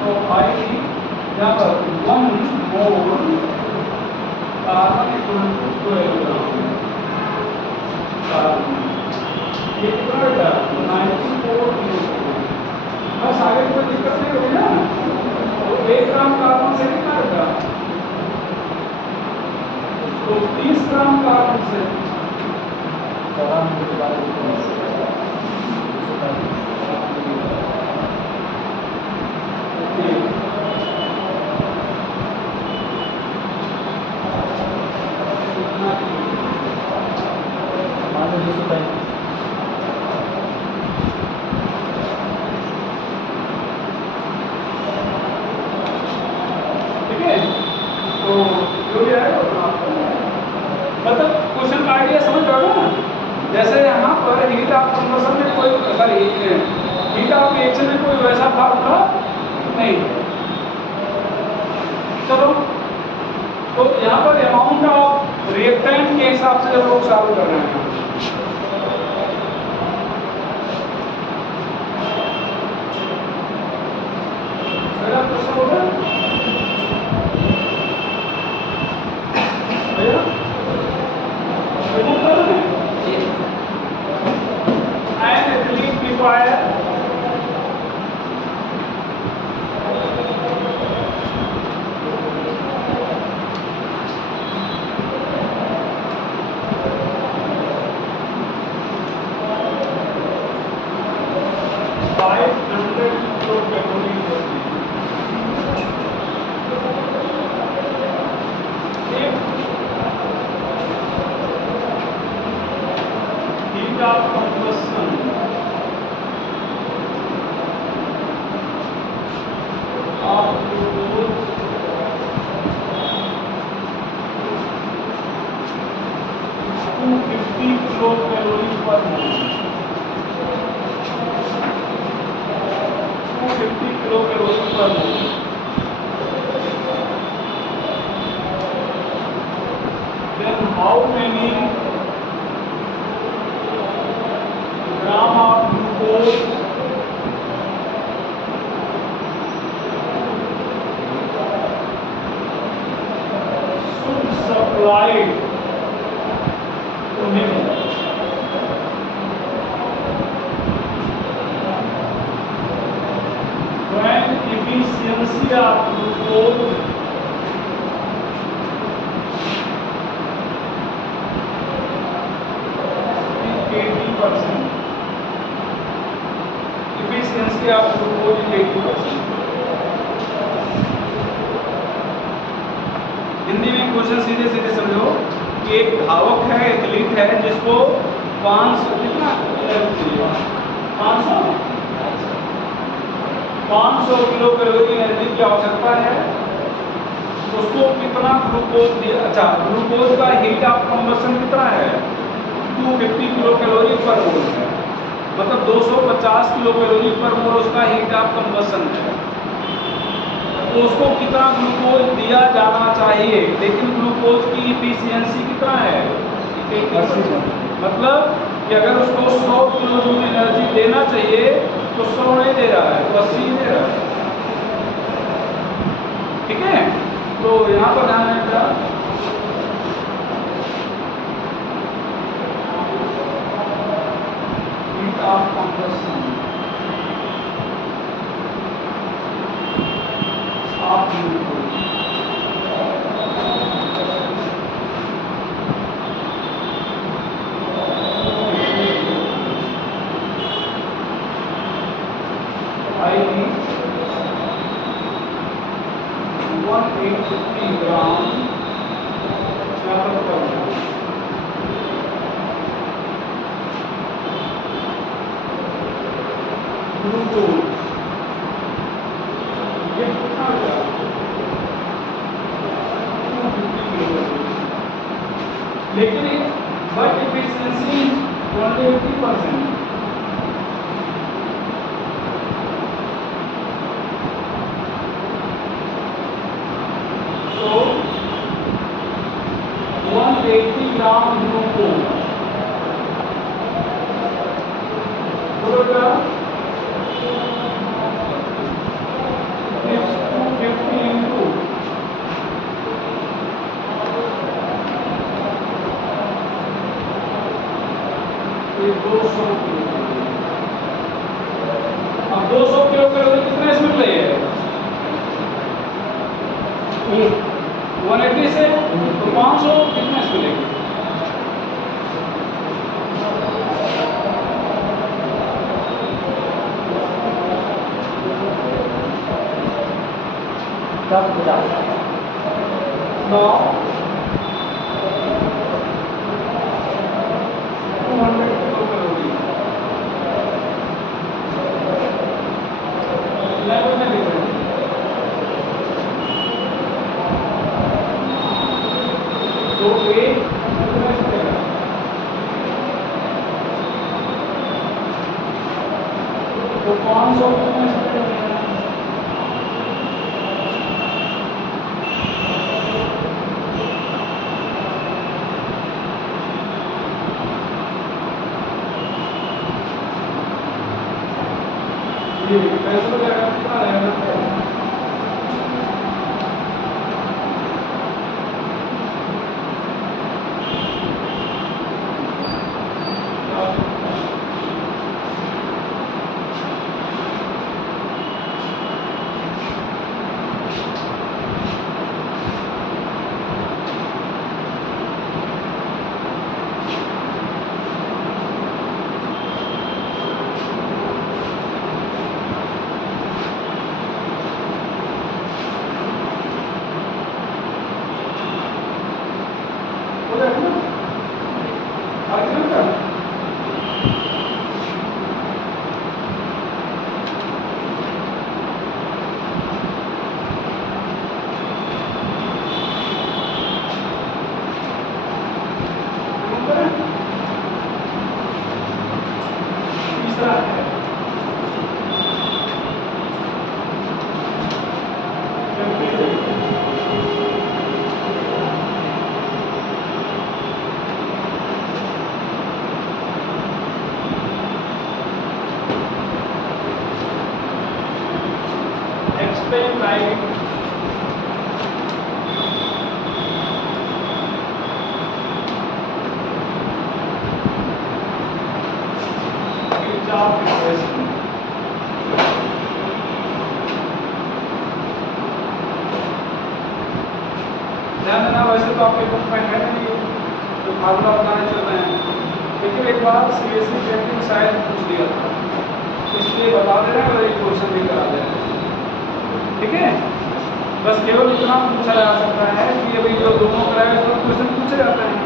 तो आई यहाँ पर 1 mole carbon equal to 12 gram carbon. ये कितना बेटा? 94 किलो। बस आगे कोई दिक्कत नहीं होगी ना। तो 1 ग्राम कार्बन से कितना बेटा? तो 30 ग्राम कार्बन से ठीक है। तो जो भी आएगा मतलब क्वेश्चन का आइडिया समझ रहे हो ना? जैसे यहाँ पर हीट ऑफ कंबशन में कोई हीट ऑफ रिएक्शन में कोई वैसा फार्मूला नहीं है। चलो, तो यहाँ पर अमाउंट ऑफ रिएक्टेंट के हिसाब से हम लोग सॉल्व कर रहे हैं। मेरा प्रश्न होगा भैया, and liquefier heat of combustion of glucose to kilo calorie पर मोल, 250 किलो कैलोरी पर मोल। Then how many gram of glucose should supply to him when efficiency of glucose is 80%. Efficiency of glucose is 80%. Hindi में question सीधे सीधे समझो कि एक धावक है, एथलीट है, जिसको 500 कितना 500 किलो कैलोरी एनर्जी की आवश्यकता है। उसको कितना ग्लूकोज दिया, अच्छा ग्लूकोज का हीट ऑफ कंबशन कितना है 250 किलो कैलोरी पर मोल है, मतलब 250 किलो कैलोरी पर मोल उसका हीट ऑफ कंबशन है। तो उसको कितना ग्लूकोज दिया जाना चाहिए, लेकिन ग्लूकोज की इफिशियंसी कितना है 80%। मतलब कि अगर उसको 100 किलो जूल एनर्जी देना चाहिए तो 100 नहीं दे रहा है, तो 80 दे रहा है। ठीक है, तो यहाँ पर ध्यान रखना heat of combustion of glucose. I need 180 ग्राम चावल पर मोल। ग्लूकोज ये कितना हो गया 250 किलो, लेकिन बट इफिशियंसी 180%। तो 180 ग्राम ग्लूकोज बराबर 250 into 200 किलो। अब 200 किलो कैलोरी कितने इसमें मिले है 180 से, तो 500 कितने इसमें मिलेगी 9 200 किलो कैलोरी लेवल में लिख रहे हैं। तो एक कितना इसमें तो 500 कितने इसमें पैसे वगैरह कितना रहेगा explain like Kirchhoff equation. ध्यान देना, वैसे तो आपके बुक में है नहीं तो फार्मूला बताने चल रहे हैं, लेकिन एक बार सीएससी टेक्निक शायद पूछ दिया था, इसलिए बता दे रहे हैं और एक क्वेश्चन भी करा दे रहे हैं। ठीक है, बस केवल इतना पूछा जा सकता है कि अभी जो दोनों कराए उसमें क्वेश्चन पूछे जाते हैं,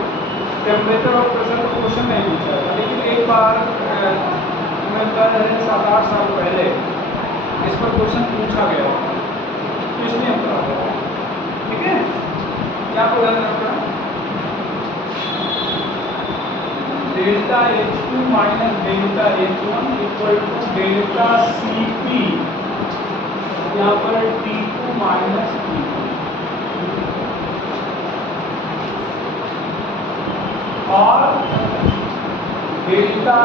टेम्परेचर और प्रेशर का क्वेश्चन नहीं पूछा जाता। लेकिन एक बार मैं बता रहे 7-8 साल पहले इस पर क्वेश्चन पूछा गया, इसलिए हम करा रहे हैं। ठीक है, क्या बोला जाता है, delta H2 minus delta H1 equal to delta Cp, यहाँ पर T2 माइनस T2 और delta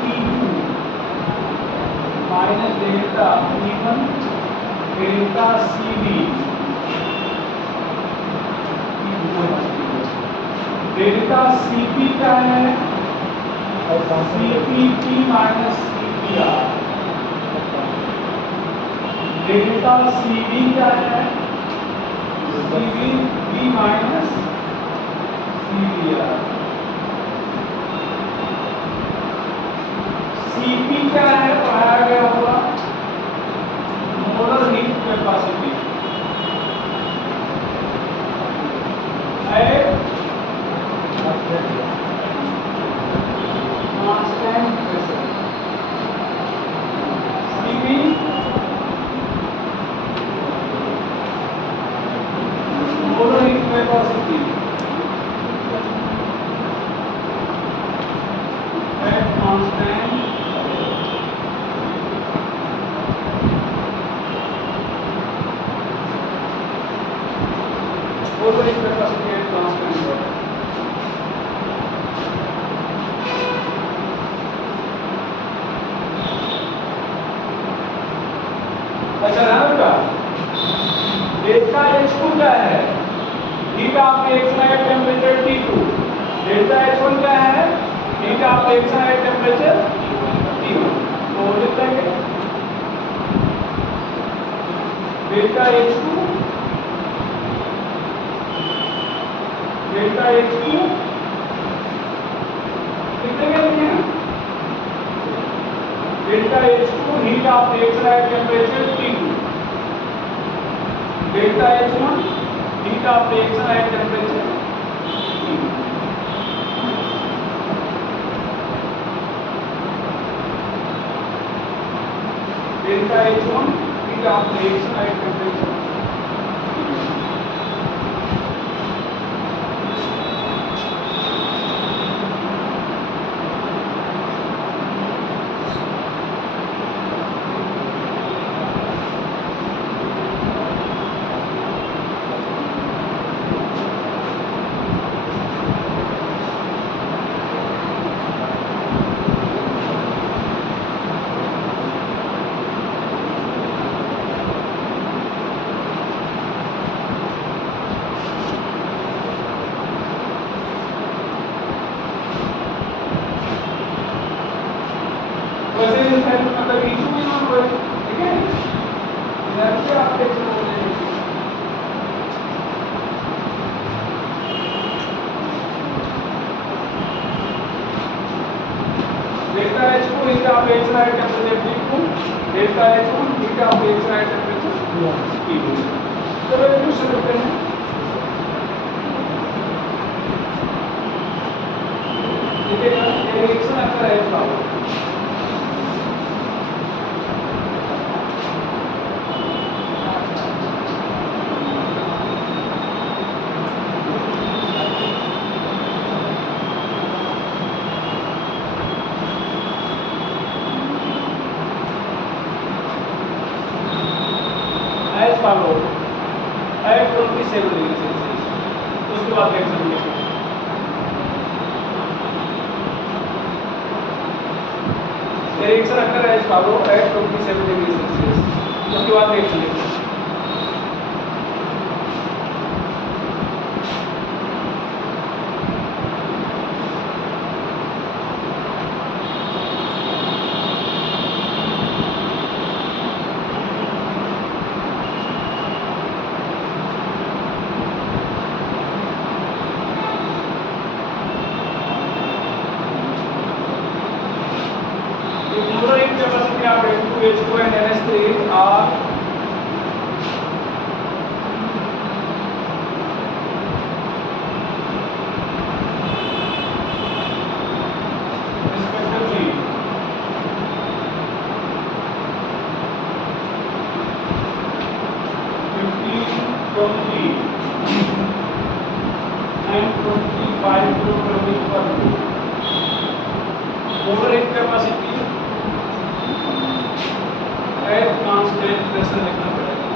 T2 minus delta T1 delta Cb, delta Cp क्या है, Cpp minus Cpr, delta Cv क्या है, Cvp माइनस Cvr, Cp क्या है पढ़ाया गया होगा, molar heat capacity constant pressure, Cv molar heat capacity at constant molar heat capacity at constant pressure। अच्छा ध्यान रखा, डेल्टा H2 क्या है, heat of reaction at temperature T2, delta H1 क्या है, heat of reaction at temperature T1। तो लिख देंगे डेल्टा H2 लिख देंगे, देखिए delta H2 heat of reaction at temperature T2, delta H1 heat of reaction at temperature T1। Delta H1 heat of reaction at temperature वैसे मतलब issue भी ना हो, ठीक है, इधर से आप देख सकते हैं delta H2 heat of reaction at temperature T2, delta H1 heat of reaction at temperature T2। चलो ये क्वेश्चन करते हैं, देखिएगा ये रिएक्शन अक्सर है इसका, as follow at 27 degree Celsius, उसके बाद रिएक्शन लिखेंगे। रिएक्शन अक्सर as follow at 27 degree Celsius, उसके बाद रिएक्शन लिखेंगे। of N2H2 and NH3 are respectively 20 and 25 kilocalorie per mole. Molar heat capacity at constant pressure लिखना पड़ेगा।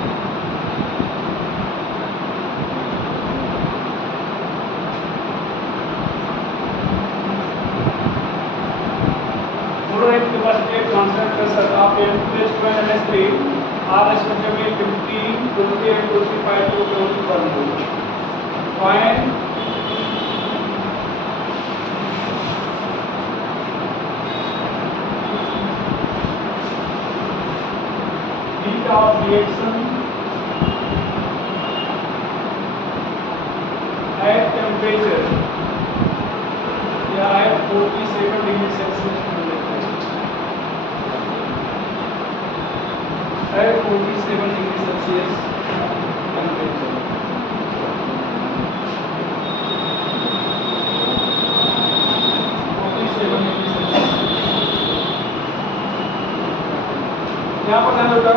Molar heat capacity at constant pressure of N2H2 and NH3 are respectively 15, 20 and 25 kilocalorie per mole. Find heat of reaction at temperature या at 47 degree Celsius at 47 degree Celsius temperature. यहाँ पर ध्यान होगा,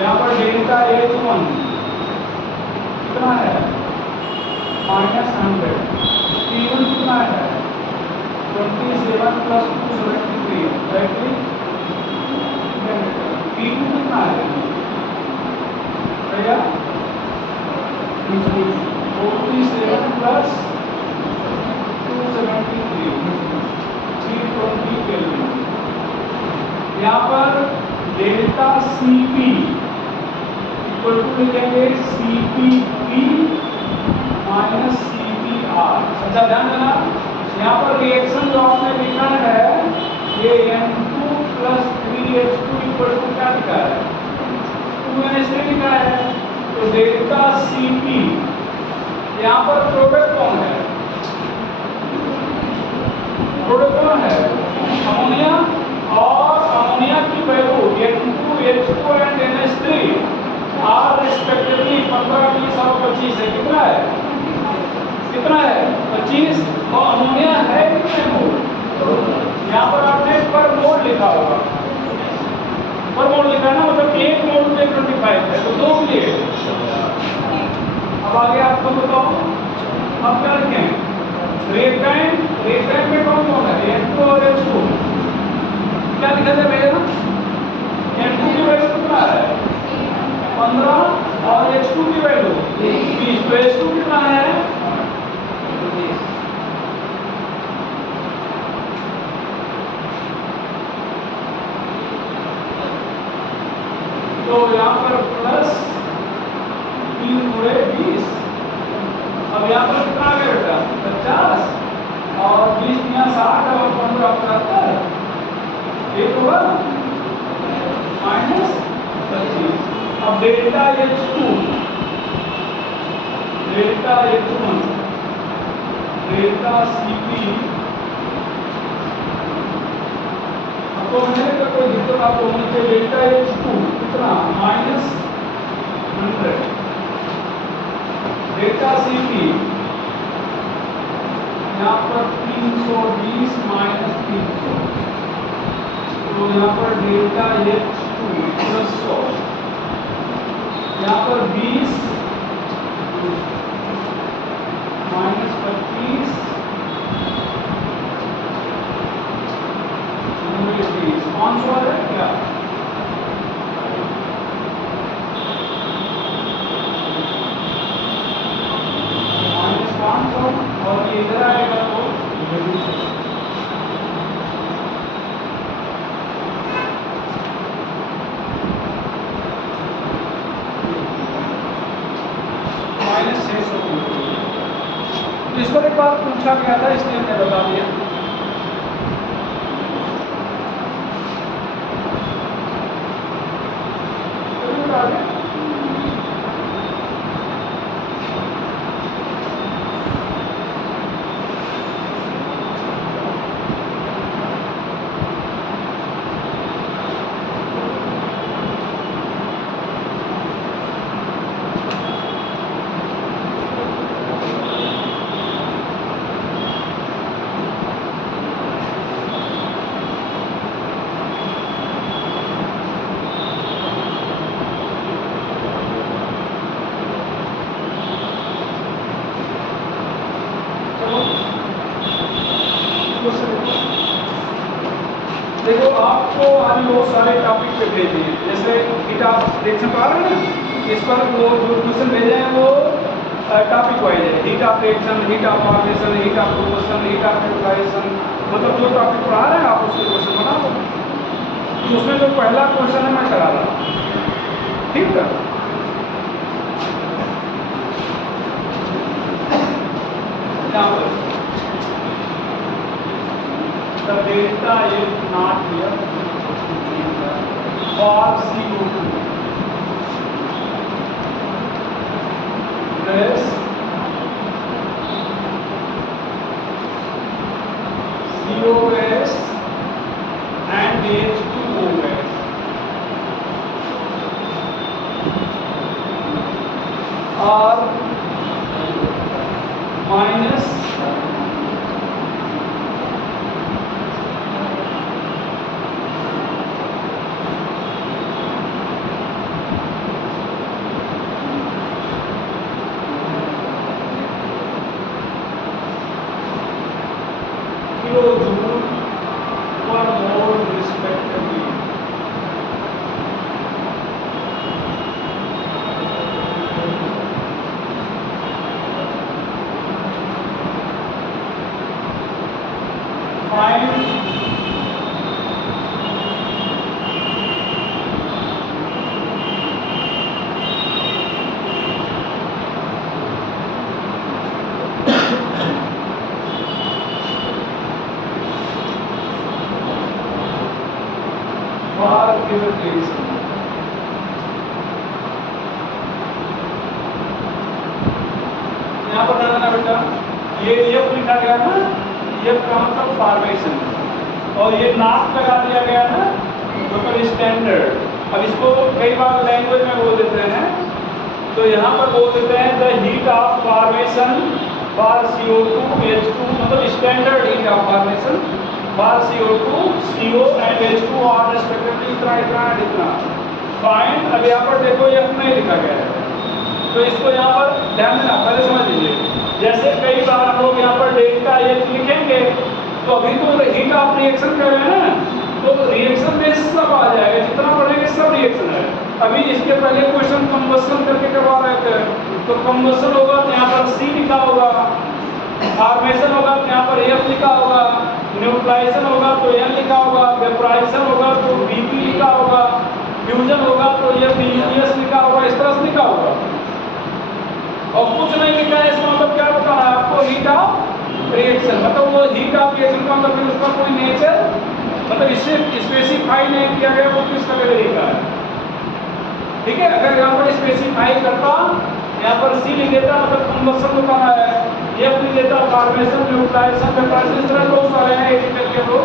यहाँ पर delta H1 कितना है -100, T1 कितना है 27 + 273, राइटली T2 कितना है भैया 47 + 273 320 केल्विन। यहाँ पर डेल्टा Cp इक्वल टू लिखेंगे CpP - CpR। अच्छा ध्यान देना, यहाँ पर रिएक्शन जो आपने लिखा है ये N2 + 3H2 इक्वल टू क्या लिखा है 2NH3 लिखा है। तो डेल्टा Cp यहाँ पर प्रोडक्ट कौन है, प्रोडक्ट कौन है अमोनिया, और अमोनिया की value N2H2 and NH3 are respectively 15, 20 और 25 है। कितना है 25, और अमोनिया है कितने मोल, यहाँ पर आपने पर मोल लिखा होगा, पर मोल लिखा है ना, मतलब एक मोल पे 25 है तो 2 लिए। अब आगे आपको बताओ, अब क्या लिखें रिएक्टेंट में कौन कौन है N2 और H2, क्या लिखा जाए भैया N2 की वैल्यू कितना है 15 और H2 की वैल्यू 20, तो H2 कितना है 20। तो यहाँ पर प्लस 3 × 20, अब यहाँ पर कितना आ गया बेटा 50, और 20 × 60 और 15 75, एक होगा -25। अब delta H2 delta H1 delta Cp, आपको मैंने तो कोई दिक्कत आपको होनी चाहिए। डेल्टा H2 कितना -100, डेल्टा Cp यहाँ पर 320 - 300, तो यहाँ पर डेल्टा H2 + 100, यहाँ पर 20 - 25 500 है क्या, -500, और ये इधर आएगा तो -600। इसको एक बार पूछा गया था इसलिए मैंने बता दिया। क्वेश्चन देखो, आपको आज बहुत सारे टॉपिक पे भेजे हैं, जैसे हीट ऑफ रिएक्शन पढ़ा रहे हैं ना, इस पर वो जो क्वेश्चन भेजे हैं वो टॉपिक वाइज है। Heat of reaction, heat of formation, heat of proportion, heat of neutralization, मतलब जो टॉपिक पढ़ा रहे हैं आप उसके क्वेश्चन बना दो। तो उसमें जो पहला क्वेश्चन है मैं करा रहा हूँ, ठीक है। यहाँ पर the delta is not here for CO2 plus CO gas and H2O gas are minus kilojoule per mole respectively. Find for given reason. यहाँ पर ध्यान देना बेटा, ये F लिखा गया ना, F का मतलब फॉर्मेशन, और ये नाम लगा दिया गया ना लोकल स्टैंडर्ड। अब इसको कई बार लैंग्वेज में बोल देते हैं, तो यहाँ पर बोल देते हैं the heat of formation for CO2 H2, मतलब standard heat of formation for CO2 CO and H2 are respectively इतना इतना एंड इतना। फाइंड, अब यहाँ पर देखो F नहीं लिखा गया है, तो इसको यहाँ पर ध्यान देना, पहले समझ लीजिए। जैसे कई बार हम लोग यहाँ पर डेल्टा H लिखेंगे, तो अभी तो हीट ऑफ रिएक्शन कर रहे हैं ना, तो रिएक्शन में सब आ जाएगा, जितना पढ़ेंगे सब रिएक्शन है। अभी इसके पहले क्वेश्चन कंबशन करके करवा रहे थे, तो कंबशन होगा तो यहाँ पर C लिखा होगा, फॉर्मेशन होगा तो यहाँ पर F लिखा होगा, न्यूट्रलाइजेशन होगा तो N लिखा होगा, वेपोराइजेशन होगा तो Vp लिखा होगा, फ्यूजन होगा तो ये VPS लिखा होगा, इस तरह से लिखा होगा। और कुछ नहीं लिखा है, इसका मतलब क्या बताना है आपको? हीट ऑफ रिएक्शन, मतलब वो हीट ऑफ रिएक्शन का मतलब उसका कोई नेचर, मतलब इससे स्पेसिफाई नहीं किया गया वो किस कैटेगरी का है, ठीक है। अगर यहाँ पर स्पेसिफाई करता, यहाँ पर C लिख देता मतलब कंबशन बताना है, F लिख देता फॉर्मेशन, न्यूट्रलाइजेशन, वेपोराइजेशन, इस तरह बहुत सारे हैं, एक करके लोग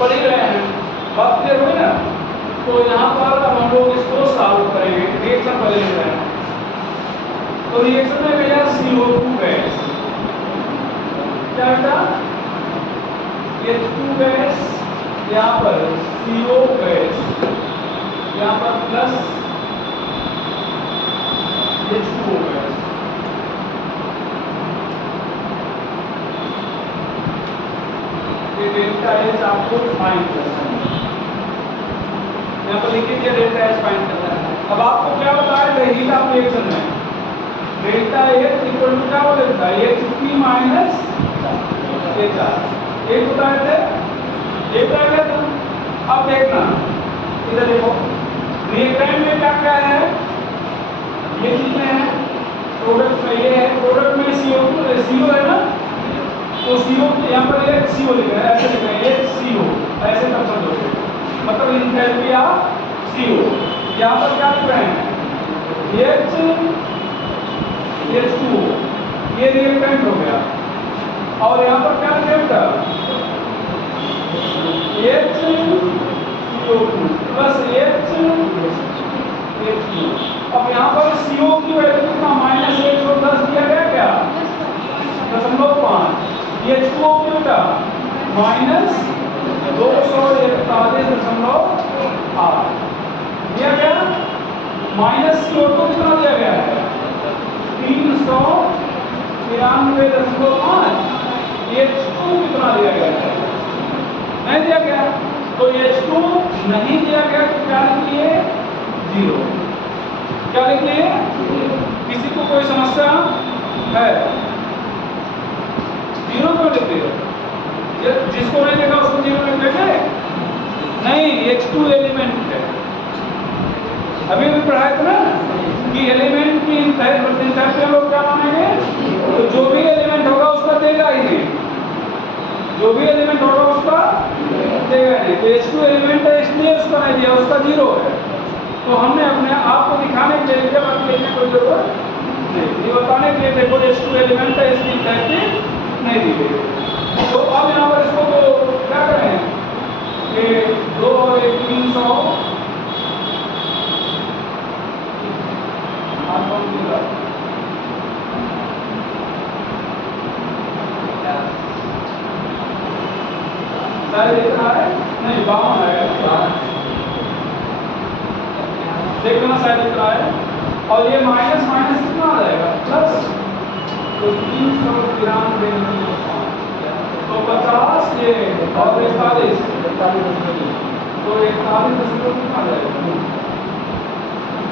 पढ़ ही रहे हैं, बात क्लियर हुई ना। तो यहाँ पर अब हम लोग इसको सॉल्व करेंगे, रिएक्शन बदल रहे हैं। तो रिएक्शन में मिला CO2 गैस, क्या बेटा? H2 गैस, यहाँ पर CO गैस, यहाँ पर प्लस H2O गैस। ये डेल्टा H आपको फाइंड करना है, यहाँ पर लिख दीजिए डेल्टा H फाइंड करना है। अब आपको क्या बताया हीट ऑफ रिएक्शन में डेल्टा H इक्वल टू क्या बोलेगा? Hp माइनस HR, एक बताए थे, एक बताया था। अब देखना इधर देखो, रिएक्टेंट में क्या क्या है, ये चीजें हैं, प्रोडक्ट में ये है, प्रोडक्ट में CO है ना, तो CO यहाँ पर एक CO लिखा है, ऐसे लिखा है एक CO, ऐसे कर समझोगे, मतलब इंथैल्पी ऑफ CO। यहाँ पर क्या लिख रहे हैं? H2O, ये रिएक्टेंट हो गया, और यहाँ पर क्या लिखा है? HCO2 plus H2। अब यहाँ पर CO की वैल्यू कितना? -110 दिया गया क्या? 0.5। H2O की बेटा -241.8 दिया गया। -CO2 कितना दिया गया है? 393.5। H2 कितना दिया गया है? तो H2 नहीं दिया गया तो क्या लिख लिए 0। क्या लिख लिए? किसी को कोई समस्या है? 0 क्यों लिख दिया? जिसको नहीं देखा उसको 0 लिख देंगे? नहीं, H2 एलिमेंट है। अभी भी पढ़ाया था ना कि एलिमेंट की इंथैल्पी लोग क्या मानेंगे? तो जो भी एलिमेंट होगा उसका देगा ही नहीं, जो भी एलिमेंट होगा उसका देगा नहीं। तो H2 एलिमेंट है इसलिए उसका नहीं दिया, उसका 0 है। तो हमने अपने आप को दिखाने के लिए बात लिखने कोई जरूरत नहीं, ये बताने के लिए देखो H2 एलिमेंट है इसकी इंथैल्पी नहीं दी गई। तो अब यहाँ पर इसको तो क्या करें कि 2 और 1 300 शायद इतना है, नहीं 52 है, देखना शायद इतना है। और ये माइनस माइनस कितना आ जाएगा प्लस, तो 393 तो 50 ये और 41 तो 41 कितना आ जाएगा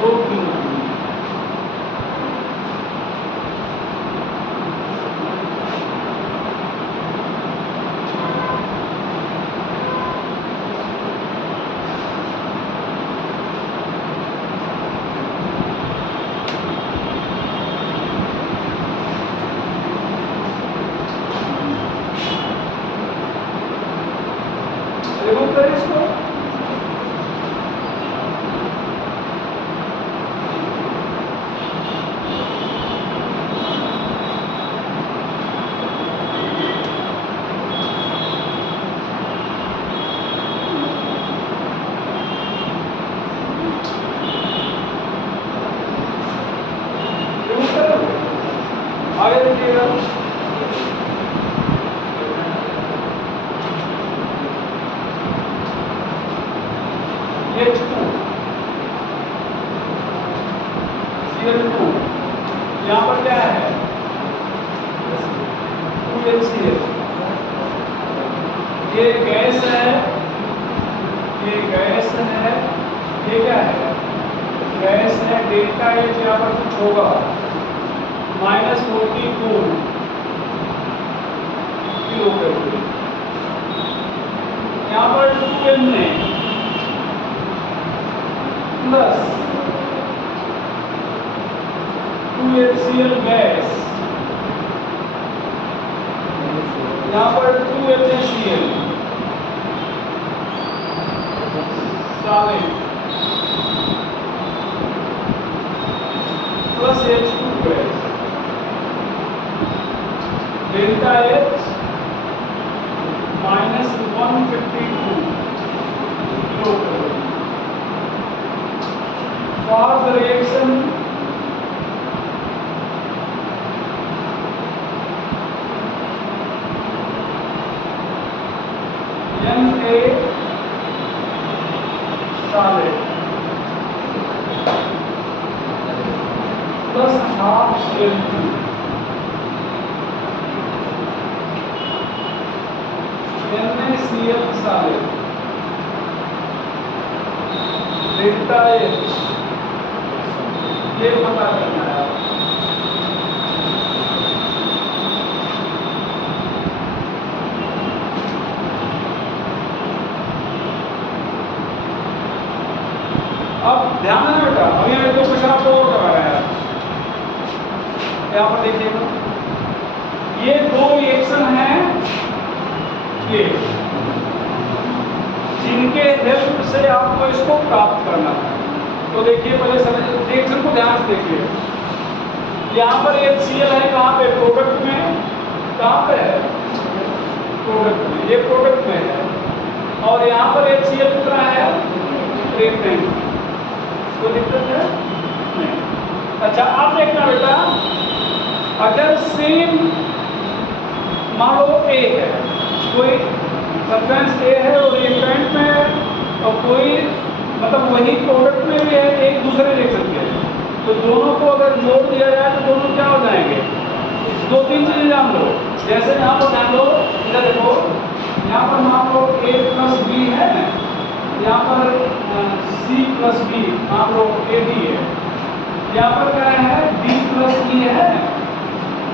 2 3 रिमूव करें इसको। रिमूव करो, आगे देखिएगा। H2 Cl2 यहाँ पर क्या है 2HCl, ये गैस है, ये गैस है, ये क्या है गैस है। डेल्टा H यहाँ पर कुछ होगा -42 किलो कैलोरी। यहाँ पर 2M में प्लस 2HCl गैस, यहाँ पर 2HCl solid plus H2 gas, delta H -152 kilo calorie. For the reaction Na solid plus half Cl2 NaCl solid delta H ये पता करना है। अब ध्यान देना बेटा, अब यहाँ जो क्वेश्चन आपको और करवाया है यहाँ पर देखिएगा, ये 2 रिएक्शन हैं ये जिनके हेल्प से आपको इसको प्राप्त करना है। तो देखिए पहले रिएक्शन को ध्यान से देखिए। यहाँ पर HCl है कहाँ पे प्रोडक्ट में, कहाँ पे है प्रोडक्ट में, ये प्रोडक्ट में है। और यहाँ पर HCl कितना है रिएक्टेंट, कोई दिक्कत है नहीं। अच्छा आप देखना बेटा, अगर सेम मान लो A है, कोई सब्सटेंस A है और रिएक्टेंट में है, और कोई मतलब वही प्रोडक्ट में भी है, एक दूसरे रिएक्शन के है, तो दोनों को अगर जोड़ दिया जाए तो दोनों क्या हो जाएंगे 2-3 चीजें जान लो। जैसे यहाँ पर ध्यान लो, इधर देखो, यहाँ पर मान लो A + B है यहाँ पर सी प्लस बी मान लो ए डी है, यहाँ पर क्या है डी प्लस ई है,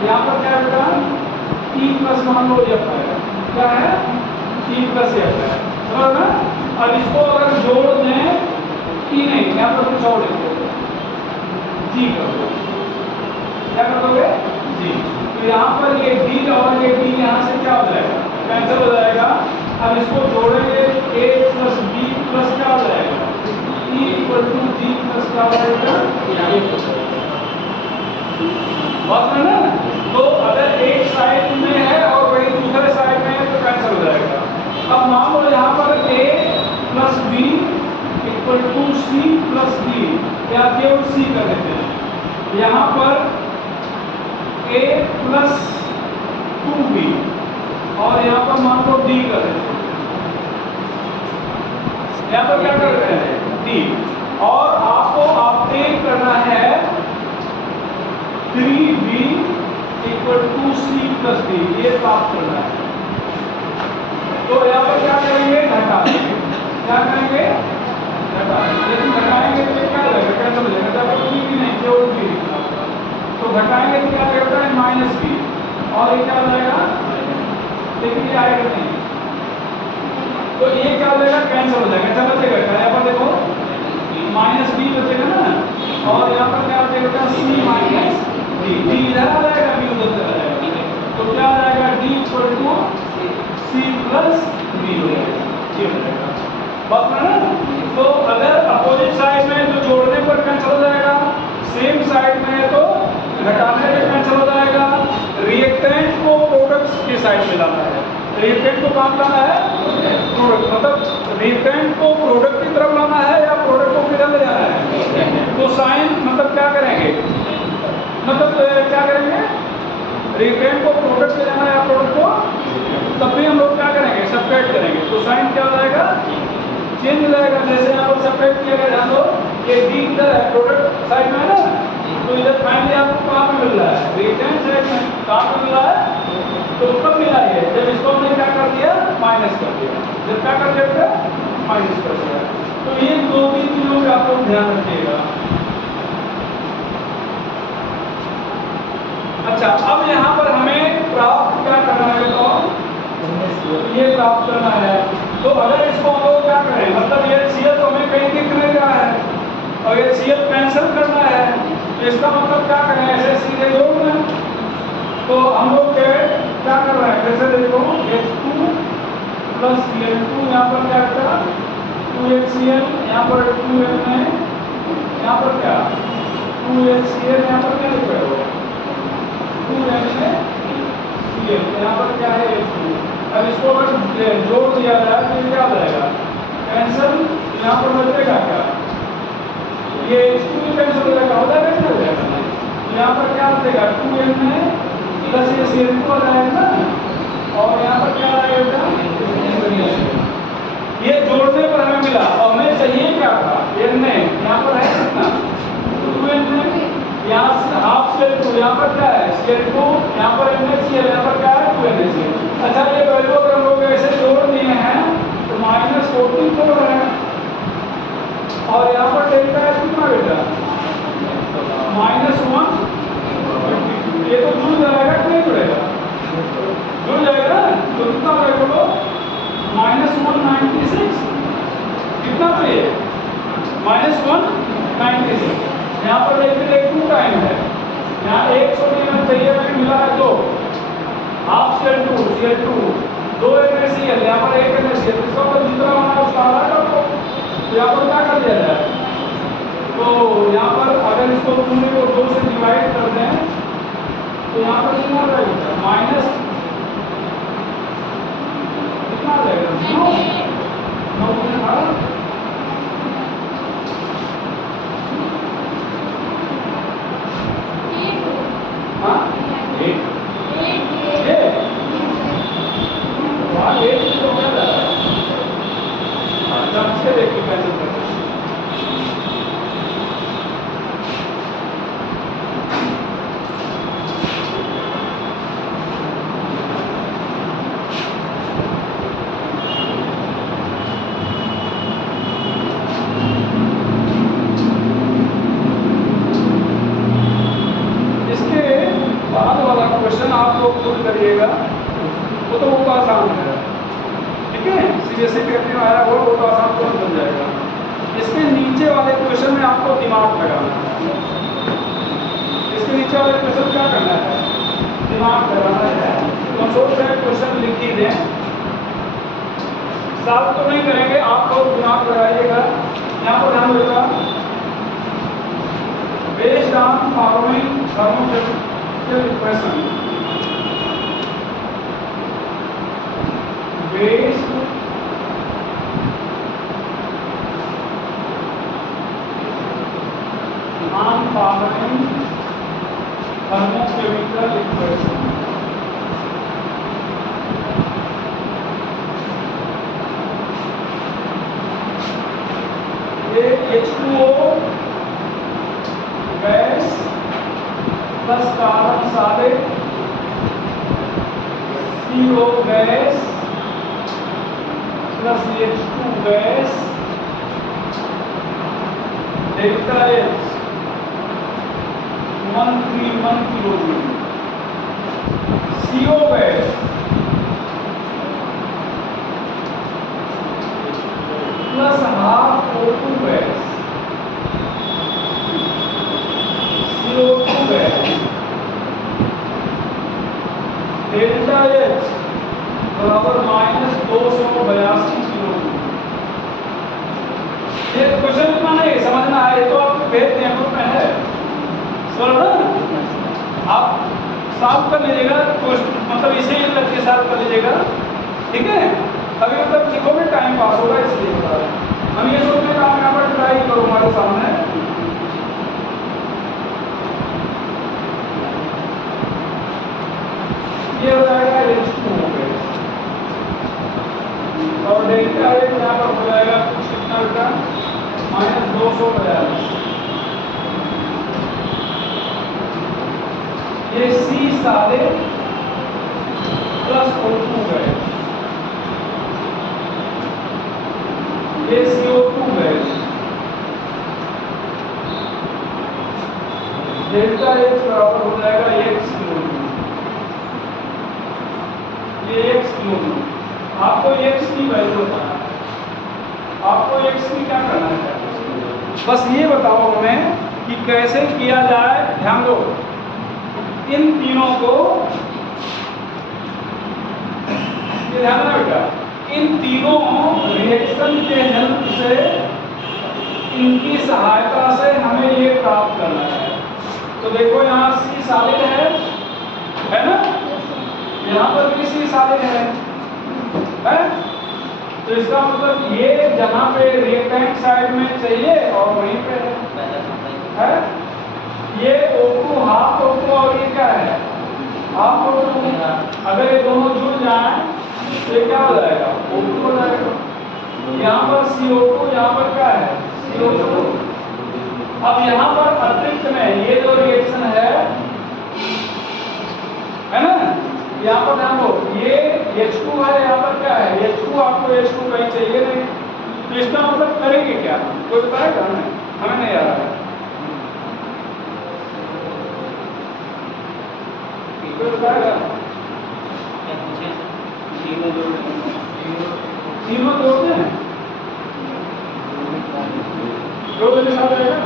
यहाँ पर क्या बेटा ई प्लस मान लो एफ है, क्या है ई प्लस एफ है, समझ ना। अब इसको अगर जोड़ दें ई नहीं, यहाँ पर कुछ और लिखो जी कर दो, क्या कर दोगे जी। तो यहाँ पर ये डी और ये डी यहाँ से क्या हो जाएगा कैंसिल हो जाएगा। अब इसको जोड़ेंगे ए प्लस बी प्लस क्या हो जाएगा E equal to G plus क्या हो जाएगा बात है ना। तो अगर एक साइड में है और वही दूसरे साइड में है तो कैंसिल हो जाएगा। अब मान लो यहाँ पर A plus B equal to C plus D, या केवल सी कर देते हैं। यहाँ पर ए प्लस 2b और यहाँ पर मान लो डी कर देते हैं, यहाँ पर क्या कर रहे हैं डी, और आपको अपडेट करना है 3b equal to C plus D, ये प्राप्त करना है। तो यहाँ पर क्या करेंगे घटा देंगे, क्या करेंगे घटा देंगे, लेकिन घटाएंगे तो क्या लगेगा कैसे हो जाएगा, जब कोई भी नहीं केवल बी लिखना होगा, तो घटाएंगे तो क्या लगेगा माइनस बी, और ये क्या हो जाएगा लेकिन ये आएगा नहीं, तो ये क्या हो जाएगा कैंसिल हो जाएगा, अच्छा बचेगा यहाँ पर देखो माइनस बी बचेगा ना, और यहाँ पर क्या बचेगा सी माइनस डी, डी इधर आ जाएगा बी उधर चला जाएगा, तो क्या आ जाएगा D equal to C plus B हो जाएगा, ये हो जाएगा बात है ना। तो अगर अपोजिट साइड में तो जोड़ने पर कैंसिल हो जाएगा, सेम साइड में है तो घटाने पर कैंसिल हो जाएगा। रिएक्टेंट को प्रोडक्ट्स की साइड में लाना है, रिएक्टेंट को कहाँ लाना है प्रोडक्ट, मतलब रिएक्टेंट को प्रोडक्ट की तरफ लाना है या प्रोडक्ट को किधर ले जाना है, तो साइन मतलब क्या करेंगे, मतलब क्या करेंगे रिएक्टेंट को प्रोडक्ट ले जाना है या प्रोडक्ट को, तब भी हम लोग क्या करेंगे सेपरेट करेंगे, तो साइन क्या हो जाएगा चेंज हो जाएगा। जैसे यहाँ पर सेपरेट किया गया ध्यान दो, ये डी इधर है प्रोडक्ट साइड में है ना, तो इधर फाइनली आपको कहाँ पे मिल रहा है रिएक्टेंट साइड में, कहाँ पे मिल रहा है, तो कब मिला है जब इसको हमने क्या कर दिया माइनस कर दिया, जब क्या कर दिया माइनस कर दिया। तो ये दो तीन चीजों का आपको ध्यान रखिएगा। अच्छा अब यहाँ पर हमें प्राप्त क्या करना है, तो ये प्राप्त करना है, तो अगर इसको हम लोग क्या करें, मतलब ये CL तो हमें कहीं दिख नहीं रहा है और ये CL कैंसिल करना है, तो इसका मतलब क्या करें ऐसे सीधे जोड़ दें, तो हम लोग क्या कर रहे हैं जैसे देखो H2 प्लस Cl2 यहाँ पर क्या था 2HCl, यहाँ पर 2N है, यहाँ पर क्या 2HCl, यहाँ पर क्या लिखा है 2NaCl, यहाँ पर क्या है H2। अब इसको अगर जोड़ दिया जाए तो क्या हो जाएगा कैंसिल, यहाँ पर बचेगा क्या ये H2 भी कैंसिल हो जाएगा, हो जाएगा क्या हो जाएगा, यहाँ पर क्या बचेगा 2N प्लस ये Cl2 आ जाएगा ना, और यहाँ पर क्या आएगा ये जोड़ने पर हमें मिला, और हमें चाहिए क्या था N यहाँ पर है कितना 2N, यहाँ से हाफ Cl2, यहाँ पर क्या है Cl2, यहाँ पर NaCl, यहाँ पर क्या है 2NaCl। अच्छा ये वैल्यू अगर हम लोग ऐसे जोड़ दिए हैं तो -44 है, और यहाँ पर डेल्टा है कितना बेटा -1, ये तो जुड़ जाएगा कि नहीं जुड़ेगा, जुड़ जाएगा, तो कितना होगा बोलो -196, कितना चाहिए -196, यहाँ पर देखिए 2 टाइम है, यहाँ 100 देना चाहिए, अभी मिला है 2, हाफ Cl2 2 NaCl, यहाँ पर 1 NaCl, इसका मतलब जितना होना उसका आधा कर दो, तो यहाँ पर क्या कर दिया जाए, तो यहाँ पर अगर इसको पूरे को 2 से डिवाइड कर दें तो यहाँ पर कितना रहेगा माइनस कितना रहेगा 9 देखिए कैसे करते हैं। सीबीएसई पेपर में आया हुआ वो तो आसान तुरंत बन जाएगा। इसके नीचे वाले क्वेश्चन में आपको दिमाग लगाना है। इसके नीचे वाले क्वेश्चन क्या करना है, दिमाग लगाना है। तो सोच रहे हैं क्वेश्चन लिख ही दें, साफ तो नहीं करेंगे, आप लोग दिमाग लगाइएगा। यहाँ पर ध्यान देगा, based on following thermodynamic equation, based on following thermochemical equation, ये H2O gas plus carbon solid CO gas plus H2 gas delta H 131 kilojoule, CO gas plus half O2 gas, CO2 gas, delta H बराबर -282 kilojoule. ये question इतना नहीं समझना है, तो आप भेज दें ग्रुप में है, आप सॉल्व कर लीजिएगा, मतलब इसे ही लग के सॉल्व कर लीजिएगा, ठीक है। अभी मतलब लिखो में टाइम पास होगा, इसलिए बता रहे हैं। हम ये सोचते हैं यहाँ पर ट्राई करो हमारे सामने, ये हो जाएगा H2 और डेल्टा H यहाँ पर हो जाएगा कुछ कितना का -242। ये C solid plus O2 gas, ये CO2 गैस, डेल्टा H बराबर हो जाएगा X किलोजूल, ये X किलोजूल। आपको X की वैल्यू बताना है, आपको X की क्या करना है, बस ये बताओ हमें कि कैसे किया जाए। ध्यान दो, इन तीनों को, ये ध्यान रखना बेटा, इन तीनों रिएक्शन के हेल्प से, इनकी सहायता से हमें ये प्राप्त करना है। तो देखो यहाँ C सॉलिड है ना, यहाँ पर भी C सॉलिड है, तो इसका मतलब ये जहाँ पे रिएक्टेंट साइड में चाहिए और वहीं पे है। ये O2 हाफ O2 और ये क्या है हाफ O2, अगर ये दोनों जुड़ जाएं तो ये क्या हो जाएगा O2 हो जाएगा। यहाँ पर CO2, यहाँ पर क्या है CO2। अब यहाँ पर अतिरिक्त में ये जो रिएक्शन है ना, यहाँ पर ध्यान दो, ये H2 है, यहाँ पर क्या है H2, आपको H2 कहीं चाहिए नहीं, तो इसका मतलब करेंगे क्या, कोई बताएगा हमें नहीं आ रहा है, कोई बताएगा। तीनों जोड़ते हैं, दो के साथ रहेगा।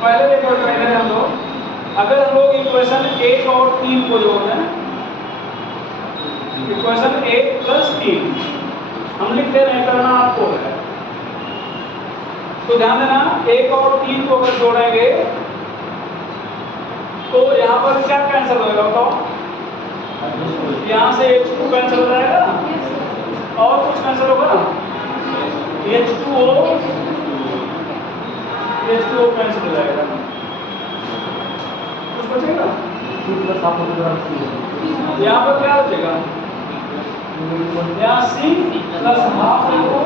पहले देखो पहले हम लोग, अगर हम लोग इक्वेशन 1 और 3 को जोड़ दें, इक्वेशन 1 + 3 हम लिखते नहीं, करना आपको है, तो ध्यान देना 1 और 3 को अगर जोड़ेंगे तो यहाँ पर क्या कैंसिल होगा बताओ, यहाँ से H2 कैंसिल हो जाएगा और कुछ कैंसिल होगा H2O कैंसिल हो जाएगा, कुछ बचेगा यहाँ पर क्या बचेगा, यहाँ C + half O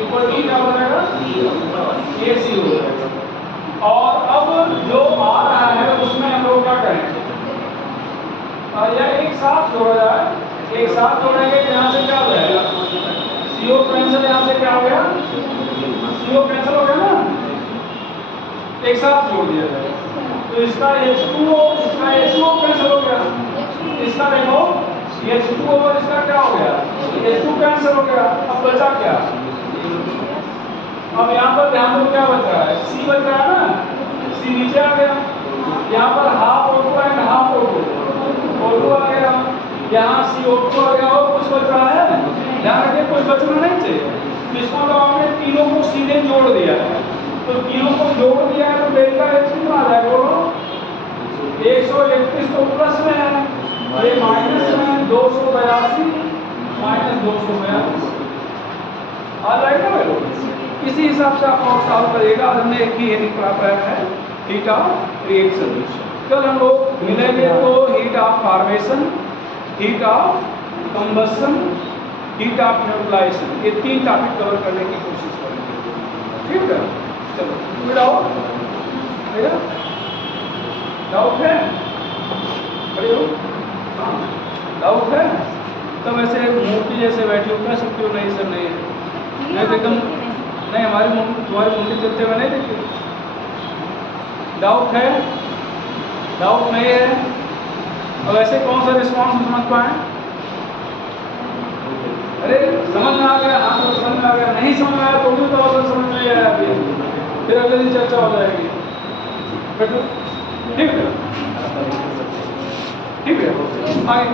equal to क्या हो जाएगा AC हो जाएगा। और अब जो आ रहा है उसमें हम लोग क्या करेंगे, यह एक साथ जोड़ा जाए, एक साथ जोड़ेंगे तो यहाँ से क्या हो जाएगा CO कैंसिल, यहाँ से क्या हो गया, CO कैंसिल हो गया ना, एक साथ जोड़ दिया जाए तो इसका H2O, इसका H2O कैंसिल हो गया, इसका देखो H2O और इसका क्या हो गया, H2 कैंसिल हो गया। अब बचा क्या, अब यहाँ पर ध्यान दो क्या बच रहा है, C बच रहा है ना, C नीचे आ गया, यहाँ पर half O2 and half O2 आ गया, यहाँ CO2 आ गया और कुछ बच रहा है, ध्यान रखिए कुछ बचना नहीं चाहिए। तो इसको तो आपने तीनों को सीधे जोड़ दिया है, तो तीनों को जोड़ दिया है तो डेल्टा H कितना आ जाएगा, बोलो 131 तो प्लस में है, ये माइनस में 282 माइनस 242 आ जाएगा ना लोग। इसी हिसाब से आप और सॉल्व करिएगा। हमने एक ही निकला पाया है हीट ऑफ रिएक्शन। कल हम लोग मिलेंगे तो heat of formation, heat of combustion, heat of neutralization, ये 3 टॉपिक कवर करने की कोशिश करेंगे। ठीक है, चलो कोई डाउट है, खड़े हो, हाँ डाउट है तब ऐसे मूर्ति जैसे बैठी हो, कह सकते हो नहीं सर नहीं है, नहीं तो एकदम नहीं, हमारी तुम्हारी मुंडी चलते हुए नहीं देखते। डाउट है, डाउट नहीं है, अब ऐसे कौन सा रिस्पॉन्स समझ पाए, अरे समझ में आ गया, हाँ तो समझ में आ गया, नहीं समझ में आया तो भी तो अवसर समझ नहीं आया अभी, फिर अगले दिन चर्चा हो जाएगी। ठीक है, ठीक है, आगे